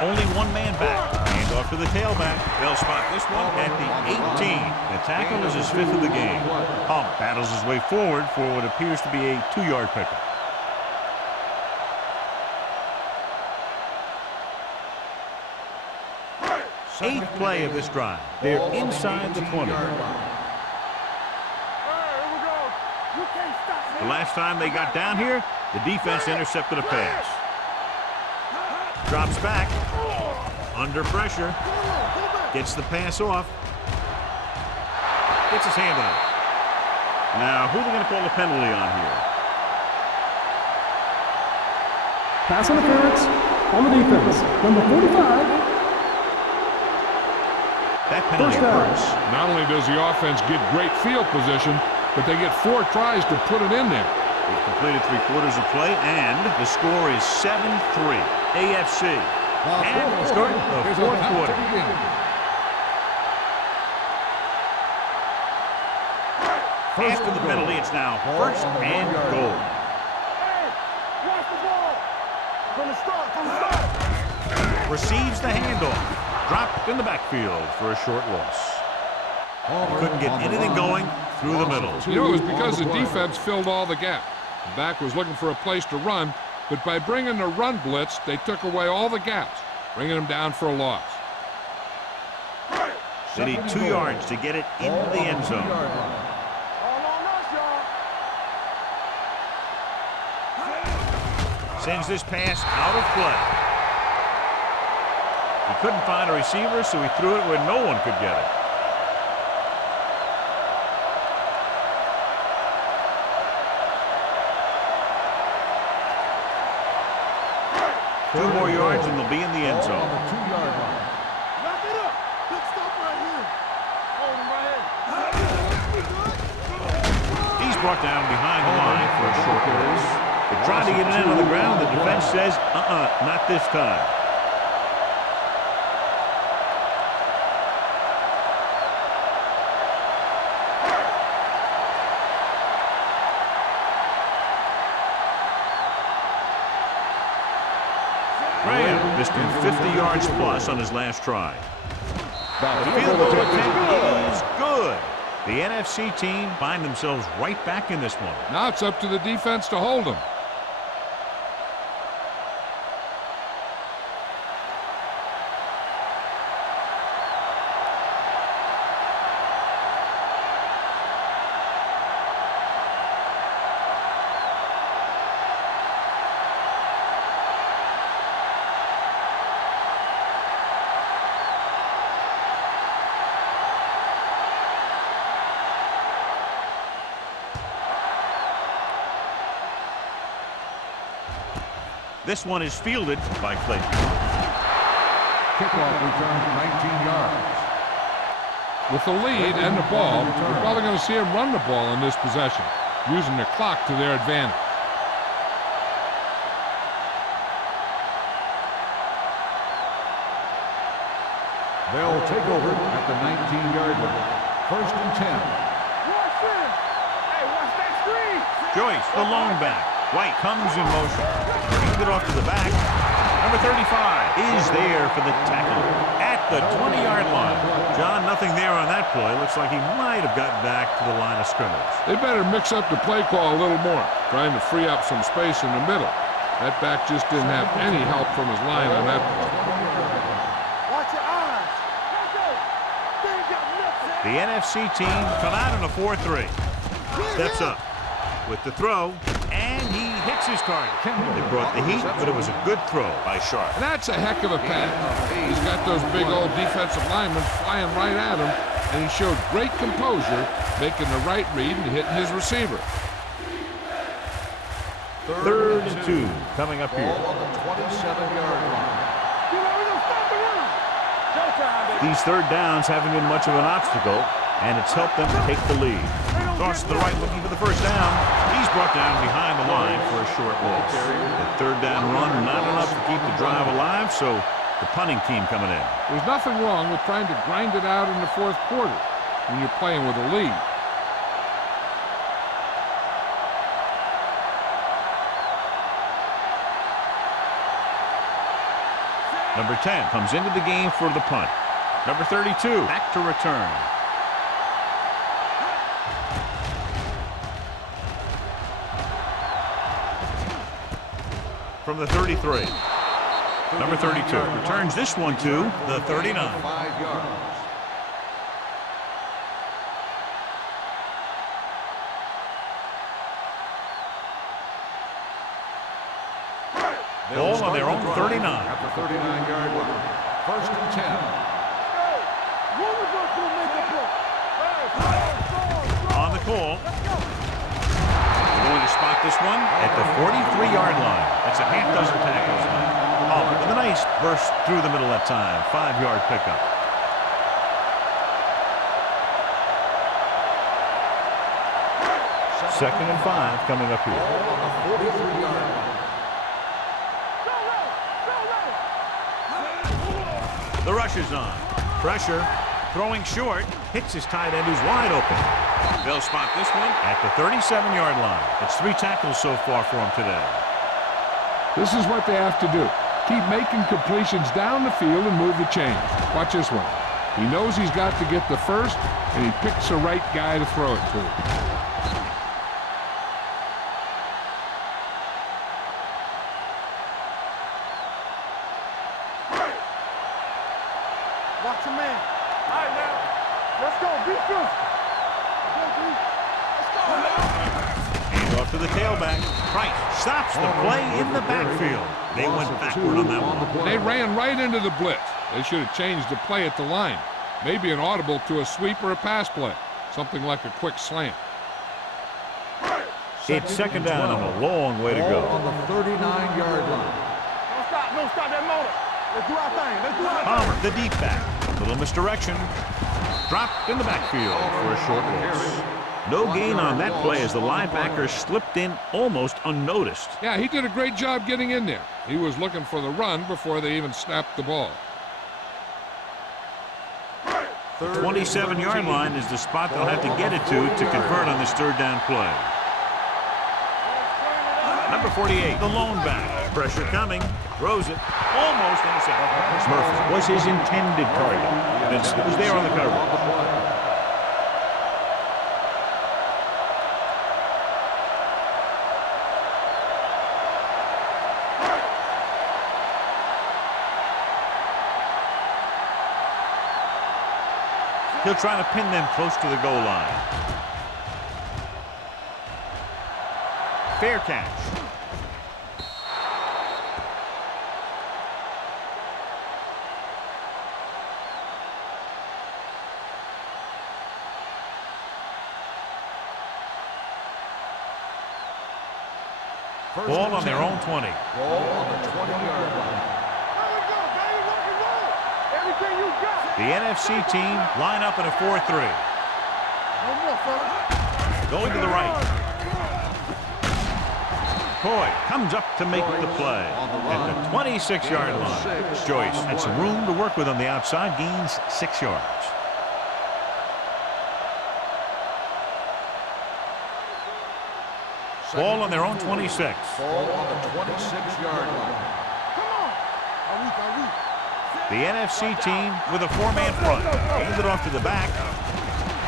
Only one man back. Hand off to the tailback. They'll spot this one at the 18. The tackle is his fifth of the game. Hump battles his way forward for what appears to be a 2-yard pickup. Eighth play of this drive. They're inside the 20. The last time they got down here, the defense intercepted a pass. Drops back. Under pressure. Gets the pass off. Gets his hand on it. Now, who are they going to call the penalty on here? Pass interference on the defense. Number 45. That penalty hurts. Not only does the offense get great field position, but they get 4 tries to put it in there. They've completed 3/4 of play, and the score is 7-3. AFC. And we'll start the fourth quarter. After the penalty, it's now first and goal. Hey, watch the ball. From the start. Receives the handoff. Dropped in the backfield for a short loss. He couldn't get anything going through the middle. You know, it was because the defense filled all the gaps. The back was looking for a place to run, but by bringing the run blitz, they took away all the gaps, bringing them down for a loss. They need 2 yards to get it into the end zone. Sends this pass out of play. He couldn't find a receiver, so he threw it where no one could get it. Two more yards and they'll be in the end zone. Lock it up. Good stuff right here. Hold him right here. He's brought down behind the line for a short release. They try to get it in on the ground. The defense says, not this time. Missed him 50 yards plus on his last try. The field goal attempt is good. The NFC team find themselves right back in this one. Now it's up to the defense to hold them. This one is fielded by Clayton. Kickoff return 19 yards. With the lead and the ball, we're probably going to see them run the ball in this possession, using the clock to their advantage. They'll take over at the 19-yard line. First and 10. Watch him. Hey, watch that screen. Joyce, the lone back. White comes in motion. Brings it off to the back. Number 35 is there for the tackle at the 20-yard line. John, nothing there on that play. Looks like he might have gotten back to the line of scrimmage. They better mix up the play call a little more, trying to free up some space in the middle. That back just didn't have any help from his line on that play. Watch your eyes. The NFC team come out in a 4-3. Steps up with the throw, and he hits his target. They brought the heat, but it was a good throw by Sharp. And that's a heck of a pass. He's got those big old defensive linemen flying right at him, and he showed great composure, making the right read and hitting his receiver. Third and 2 coming up here. Ball on the 27-yard line. These third downs haven't been much of an obstacle, and it's helped them to take the lead. Toss to the right, looking for the first down. He's brought down behind the line for a short loss. The third down run, not enough to keep the drive alive, so the punting team coming in. There's nothing wrong with trying to grind it out in the fourth quarter when you're playing with a lead. Number 10 comes into the game for the punt. Number 32 back to return. From the 33. Number 32 returns this one to the 39. 5 yards. Ball on their own 39. At the 39-yard line. First and 10. On the call. We're going to spot this one at the 43-yard line. That's a half dozen tackles. Oh, with a nice burst through the middle that time. 5-yard pickup. Second and 5 coming up here. On the 43-yard line. The rush is on. Pressure. Throwing short. Hits his tight end who's wide open. They'll spot this one at the 37-yard line. It's 3 tackles so far for him today. This is what they have to do. Keep making completions down the field and move the chains. Watch this one. He knows he's got to get the first, and he picks the right guy to throw it to. Watch your man. All right, now. Let's go. Be good. Hand off to the tailback. Price stops the play in the backfield. They went backward on that one. They ran right into the blitz. They should have changed the play at the line. Maybe an audible to a sweep or a pass play. Something like a quick slant. It's second down and a long way to go. On the 39-yard line. Don't stop that motor. Let's do our thing. Let's do our thing. Palmer, the deep back. Little misdirection. Dropped in the backfield for a short loss. No gain on that play as the linebacker slipped in almost unnoticed. Yeah, he did a great job getting in there. He was looking for the run before they even snapped the ball. The 27-yard line is the spot they'll have to get it to convert on this third down play. Number 48, the lone back. Pressure coming. Throws it. Almost intercepted. Murphy was his intended target. And it was there on the coverage. He'll try to pin them close to the goal line. Fair catch. Ball on their own 20. Ball on the 20-yard line. Everything you got. The NFC team line up in a 4-3. No more, fella. Going to the right. Coy comes up to make the play at the 26-yard line. Joyce had some room to work with on the outside, gains 6 yards. Ball on their own 26. Ball on the 26-yard line. Come on. Are we? The NFC team with a 4-man front. Hand it off to the back.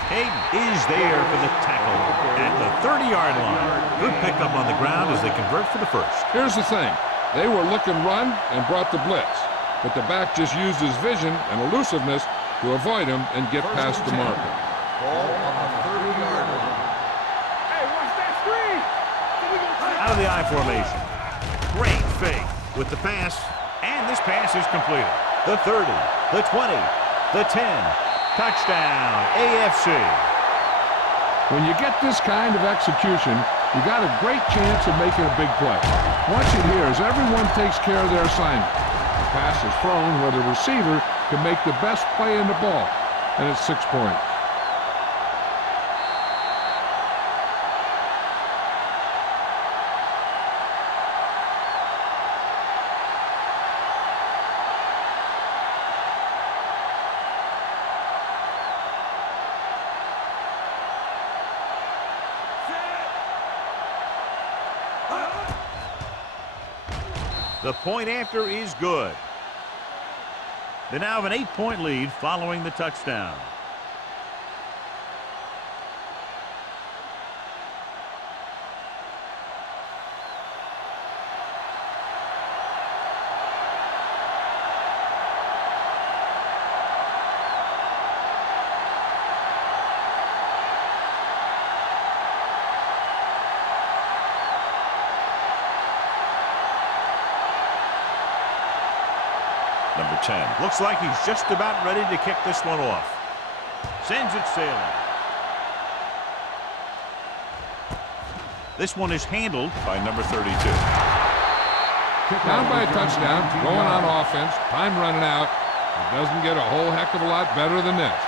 Hayden is there for the tackle at the 30-yard line. Good pickup on the ground as they convert for the first. Here's the thing. They were looking run and brought the blitz. But the back just used his vision and elusiveness to avoid him and get past the marker. Ball on the 30-yard line. Hey, watch that screen. Out of the I formation. Great fake with the pass. And this pass is completed. The 30, the 20, the 10. Touchdown, AFC. When you get this kind of execution, you got a great chance of making a big play. Watch it here as everyone takes care of their assignment. The pass is thrown where the receiver can make the best play in the ball, and it's 6 points. The point after is good. They now have an 8-point lead following the touchdown. Number 10. Looks like he's just about ready to kick this one off. Sends it sailing. This one is handled by number 32. Down by a touchdown, going on offense, time running out. It doesn't get a whole heck of a lot better than this.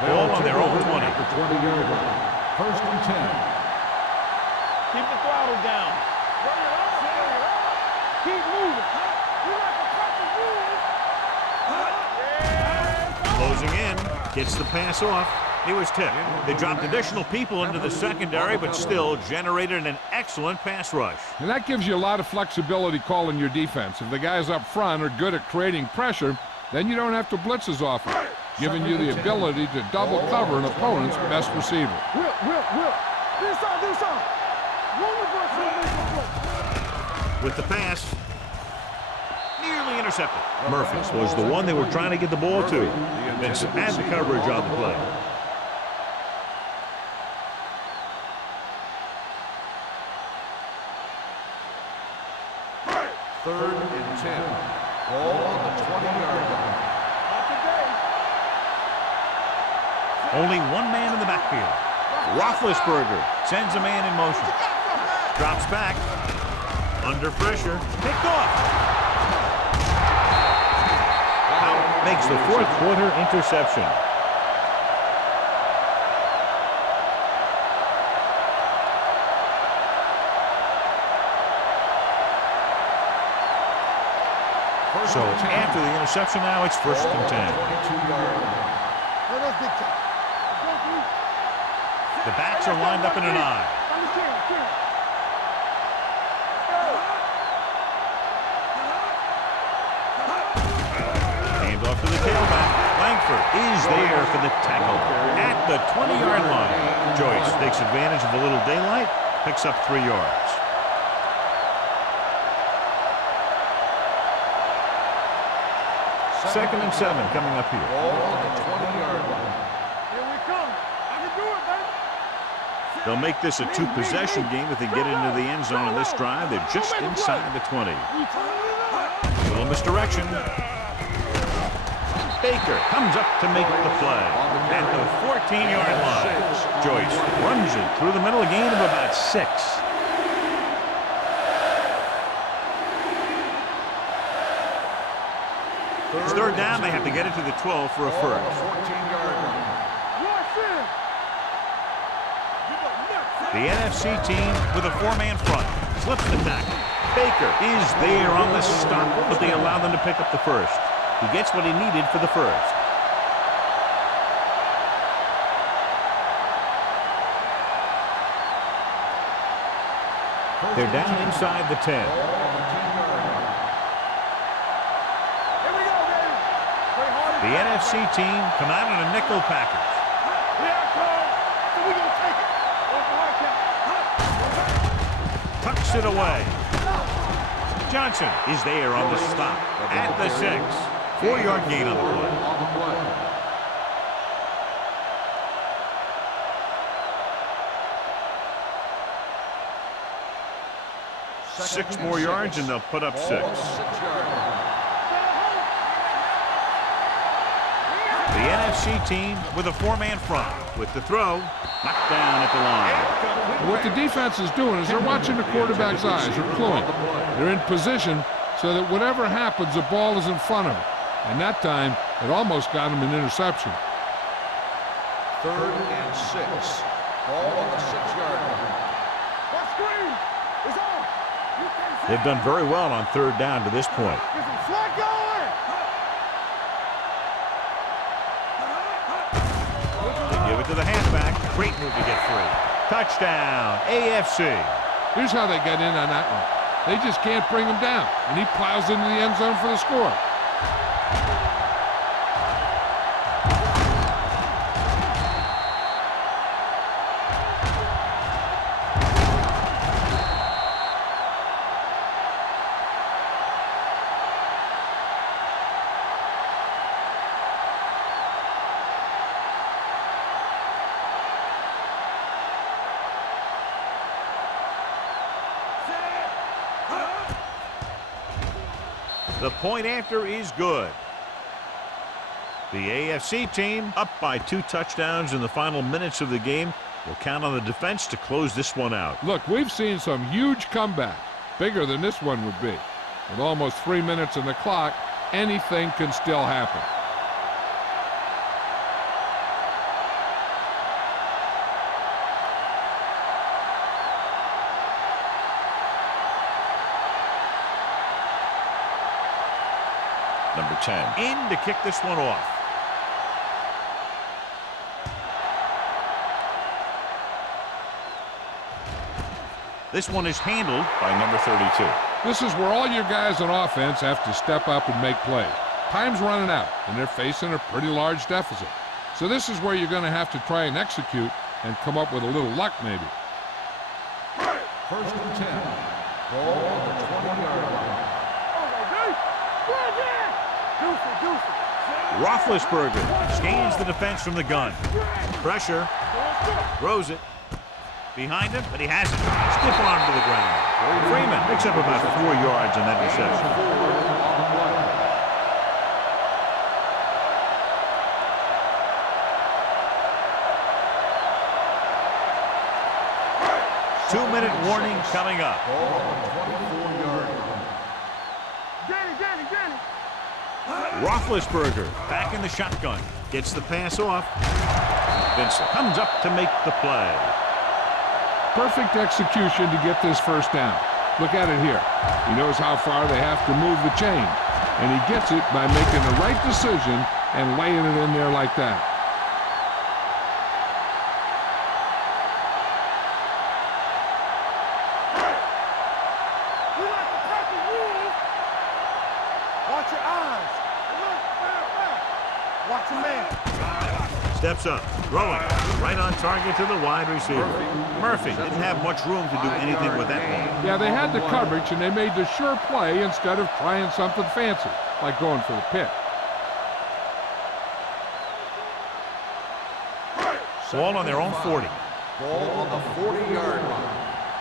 Ball on their own 20. At the 20-yard line. First and 10. Keep the throttle down. Bring it up. Keep moving. You like a couple rules. Closing in. Gets the pass off. He was tipped. They dropped additional people into the secondary, but still generated an excellent pass rush. And that gives you a lot of flexibility calling your defense. If the guys up front are good at creating pressure, then you don't have to blitz as often, giving you the ability to double cover an opponent's best receiver. Whip. This side. With the pass, nearly intercepted. Murphy's was the one they were trying to get the ball to. Vince had the coverage on the play. Third and 10. Ball on the 20-yard line. Only one man in the backfield. Roethlisberger sends a man in motion. Drops back. Under pressure. Picked off. Out makes the fourth quarter interception. So after the interception now, it's first and 10. The backs are lined up in an I. Hand off to the tailback. Langford is there for the tackle at the 20-yard line. Joyce takes advantage of a little daylight, picks up 3 yards. Second and 7 coming up here. Ball on the 20-yard line. Here we come. I can do it, baby. They'll make this a 2-possession game if they get into the end zone in this drive. They're just inside the 20. Little misdirection. Baker comes up to make the play at the 14-yard line. Joyce runs it through the middle, a gain of about 6. It's third down. They have to get it to the 12 for a first. 14-yard line. The NFC team with a 4-man front slips the tackle. Baker is there on the stop, but they allow them to pick up the first. He gets what he needed for the first. They're down inside the 10. The NFC team come out in a nickel package. Tucks it away. Johnson is there on the stop at the 6. 4-yard gain on the play. 6 more yards and they'll put up 6. The NFC team with a 4-man front. With the throw, knocked down at the line. What the defense is doing is they're watching the quarterback's eyes. They're cluing. They're in position so that whatever happens, the ball is in front of him. And that time, it almost got him an interception. Third and 6. Ball on the 6-yard line. They've done very well on third down to this point. They give it to the halfback. Great move to get free. Touchdown, AFC. Here's how they got in on that one. They just can't bring him down, and he plows into the end zone for the score. The point after is good. The AFC team, up by 2 touchdowns in the final minutes of the game, will count on the defense to close this one out. Look, we've seen some huge comebacks, bigger than this one would be. With almost 3 minutes on the clock, anything can still happen. Number 10 in to kick this one off. This one is handled by number 32. This is where all your guys on offense have to step up and make plays. Time's running out, and they're facing a pretty large deficit. So this is where you're going to have to try and execute and come up with a little luck maybe. First and 10. Ball on the 20-yard line. Roethlisberger scans the defense from the gun. Pressure. Throws it. Behind him, but he has it. Stiff arm to the ground. Freeman picks up about 4 yards on that reception. Two-minute warning coming up. Roethlisberger back in the shotgun. Gets the pass off. Vincent comes up to make the play. Perfect execution to get this first down. Look at it here. He knows how far they have to move the chain, and he gets it by making the right decision and laying it in there like that. Watch your eyes. Watch your man. Steps up, throwing right on target to the wide receiver. Murphy didn't have much room to do anything with that ball. Yeah, they had the coverage, and they made the sure play instead of trying something fancy, like going for the pick. Ball on their own 40. Ball on the 40-yard line.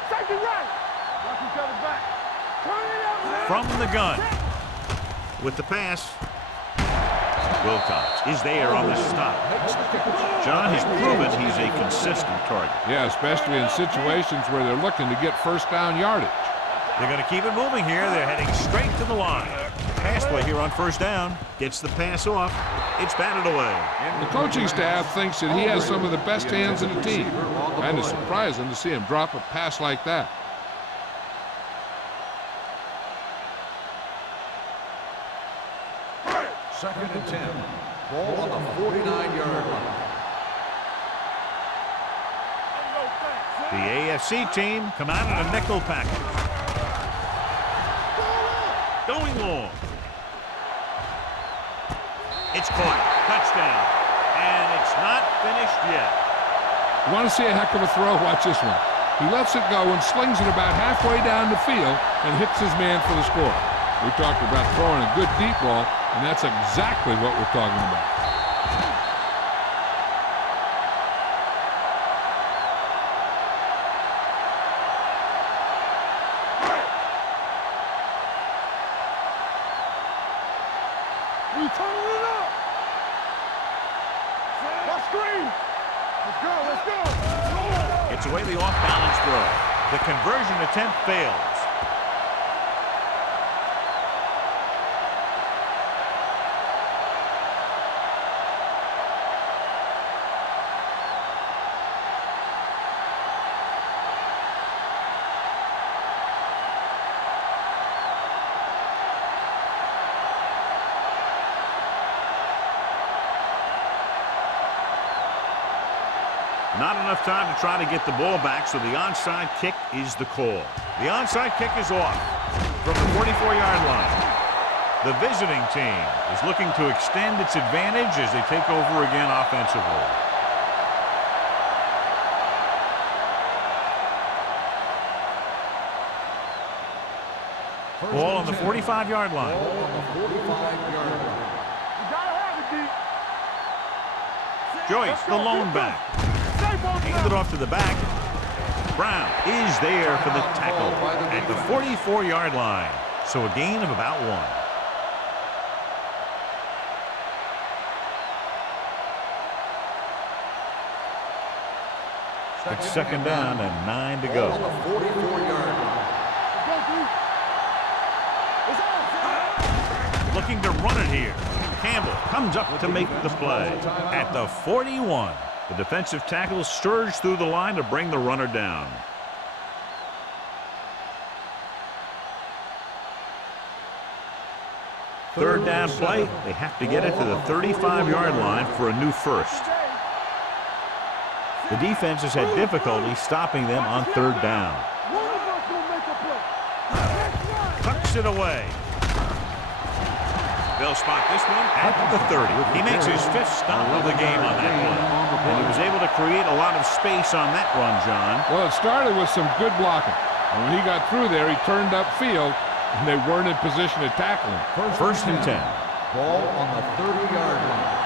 Take it right. Watch each other back. Turn it up. From the gun. With the pass. Wilcox is there on the stop. John has proven he's a consistent target. Yeah, especially in situations where they're looking to get first down yardage. They're going to keep it moving here. They're heading straight to the line. Pass play here on first down. Gets the pass off. It's batted away. The coaching staff thinks that he has some of the best hands in the team. Kind of surprising to see him drop a pass like that. Second and 10. Ball on the 49-yard line. The AFC team come out in a nickel package. Going long. It's caught. Touchdown. And it's not finished yet. You want to see a heck of a throw? Watch this one. He lets it go and slings it about halfway down the field and hits his man for the score. We talked about throwing a good deep ball, and that's exactly what we're talking about. We turning it up. Watch screen. Let's go. Let's go. It's away the off-balance throw. The conversion attempt fails. Not enough time to try to get the ball back, so the onside kick is the call. The onside kick is off from the 44-yard line. The visiting team is looking to extend its advantage as they take over again offensively. Ball on the 45-yard line. Ball on the 45-yard line. You gotta have it, D. Joyce, the lone back. Handed off to the back. Brown is there for the tackle at the 44-yard line. So a gain of about 1. It's second down and 9 to go. Ball on the 44-yard line. Looking to run it here. Campbell comes up to make the play at the 41. The defensive tackle surged through the line to bring the runner down. Third down play. They have to get it to the 35-yard line for a new first. The defense has had difficulty stopping them on third down. Tucks it away. They'll spot this one at the 30. He makes his 5th stop of the game on that play. And he was able to create a lot of space on that run, John. Well, it started with some good blocking. And when he got through there, he turned upfield, and they weren't in position to tackle him. First and 10. Ball on the 30-yard line.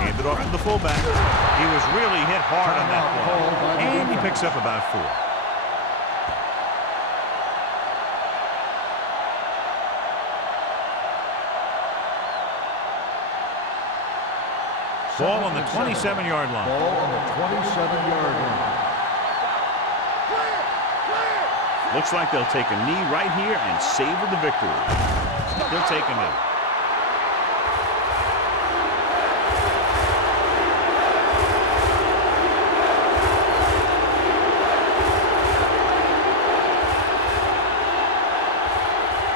Handed off to the fullback. He was really hit hard on that play. And he picks up about 4. Ball on the 27-yard line. Ball on the 27-yard line. Looks like they'll take a knee right here and savor the victory. They'll take a knee.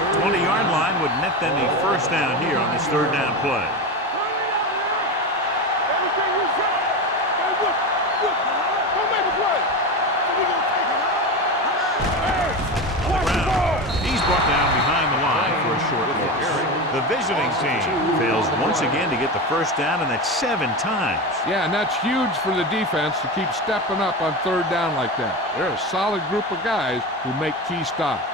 The 20-yard line would net them a first down here on this third down play. The visiting team fails once again to get the first down, and that's 7 times. Yeah, and that's huge for the defense to keep stepping up on third down like that. They're a solid group of guys who make key stops.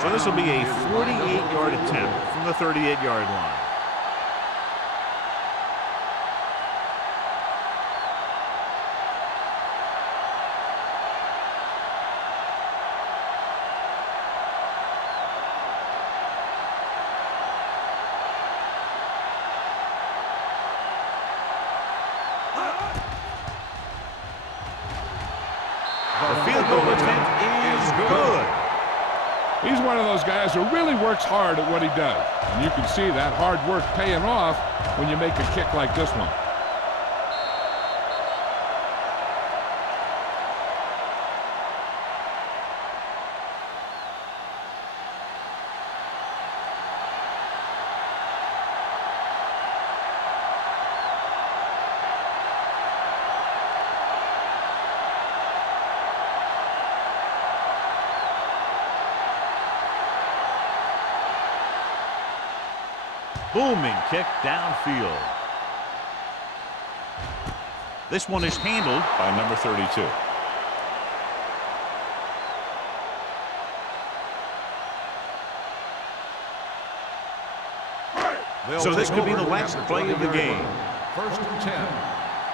So this will be a 48-yard attempt from the 38-yard line. The field goal attempt is good. He's one of those guys who really works hard at what he does. And you can see that hard work paying off when you make a kick like this one. Booming kick downfield. This one is handled by number 32. So this could be the last play of the game. First and 10.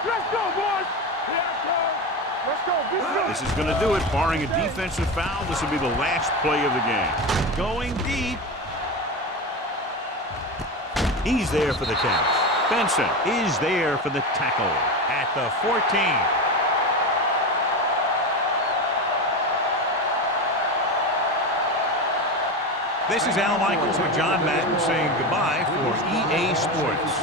Let's go, boys. Let's go. This is going to do it. Barring a defensive foul, this will be the last play of the game. Going deep. He's there for the catch. Benson is there for the tackle at the 14. This is Al Michaels with John Madden saying goodbye for EA Sports.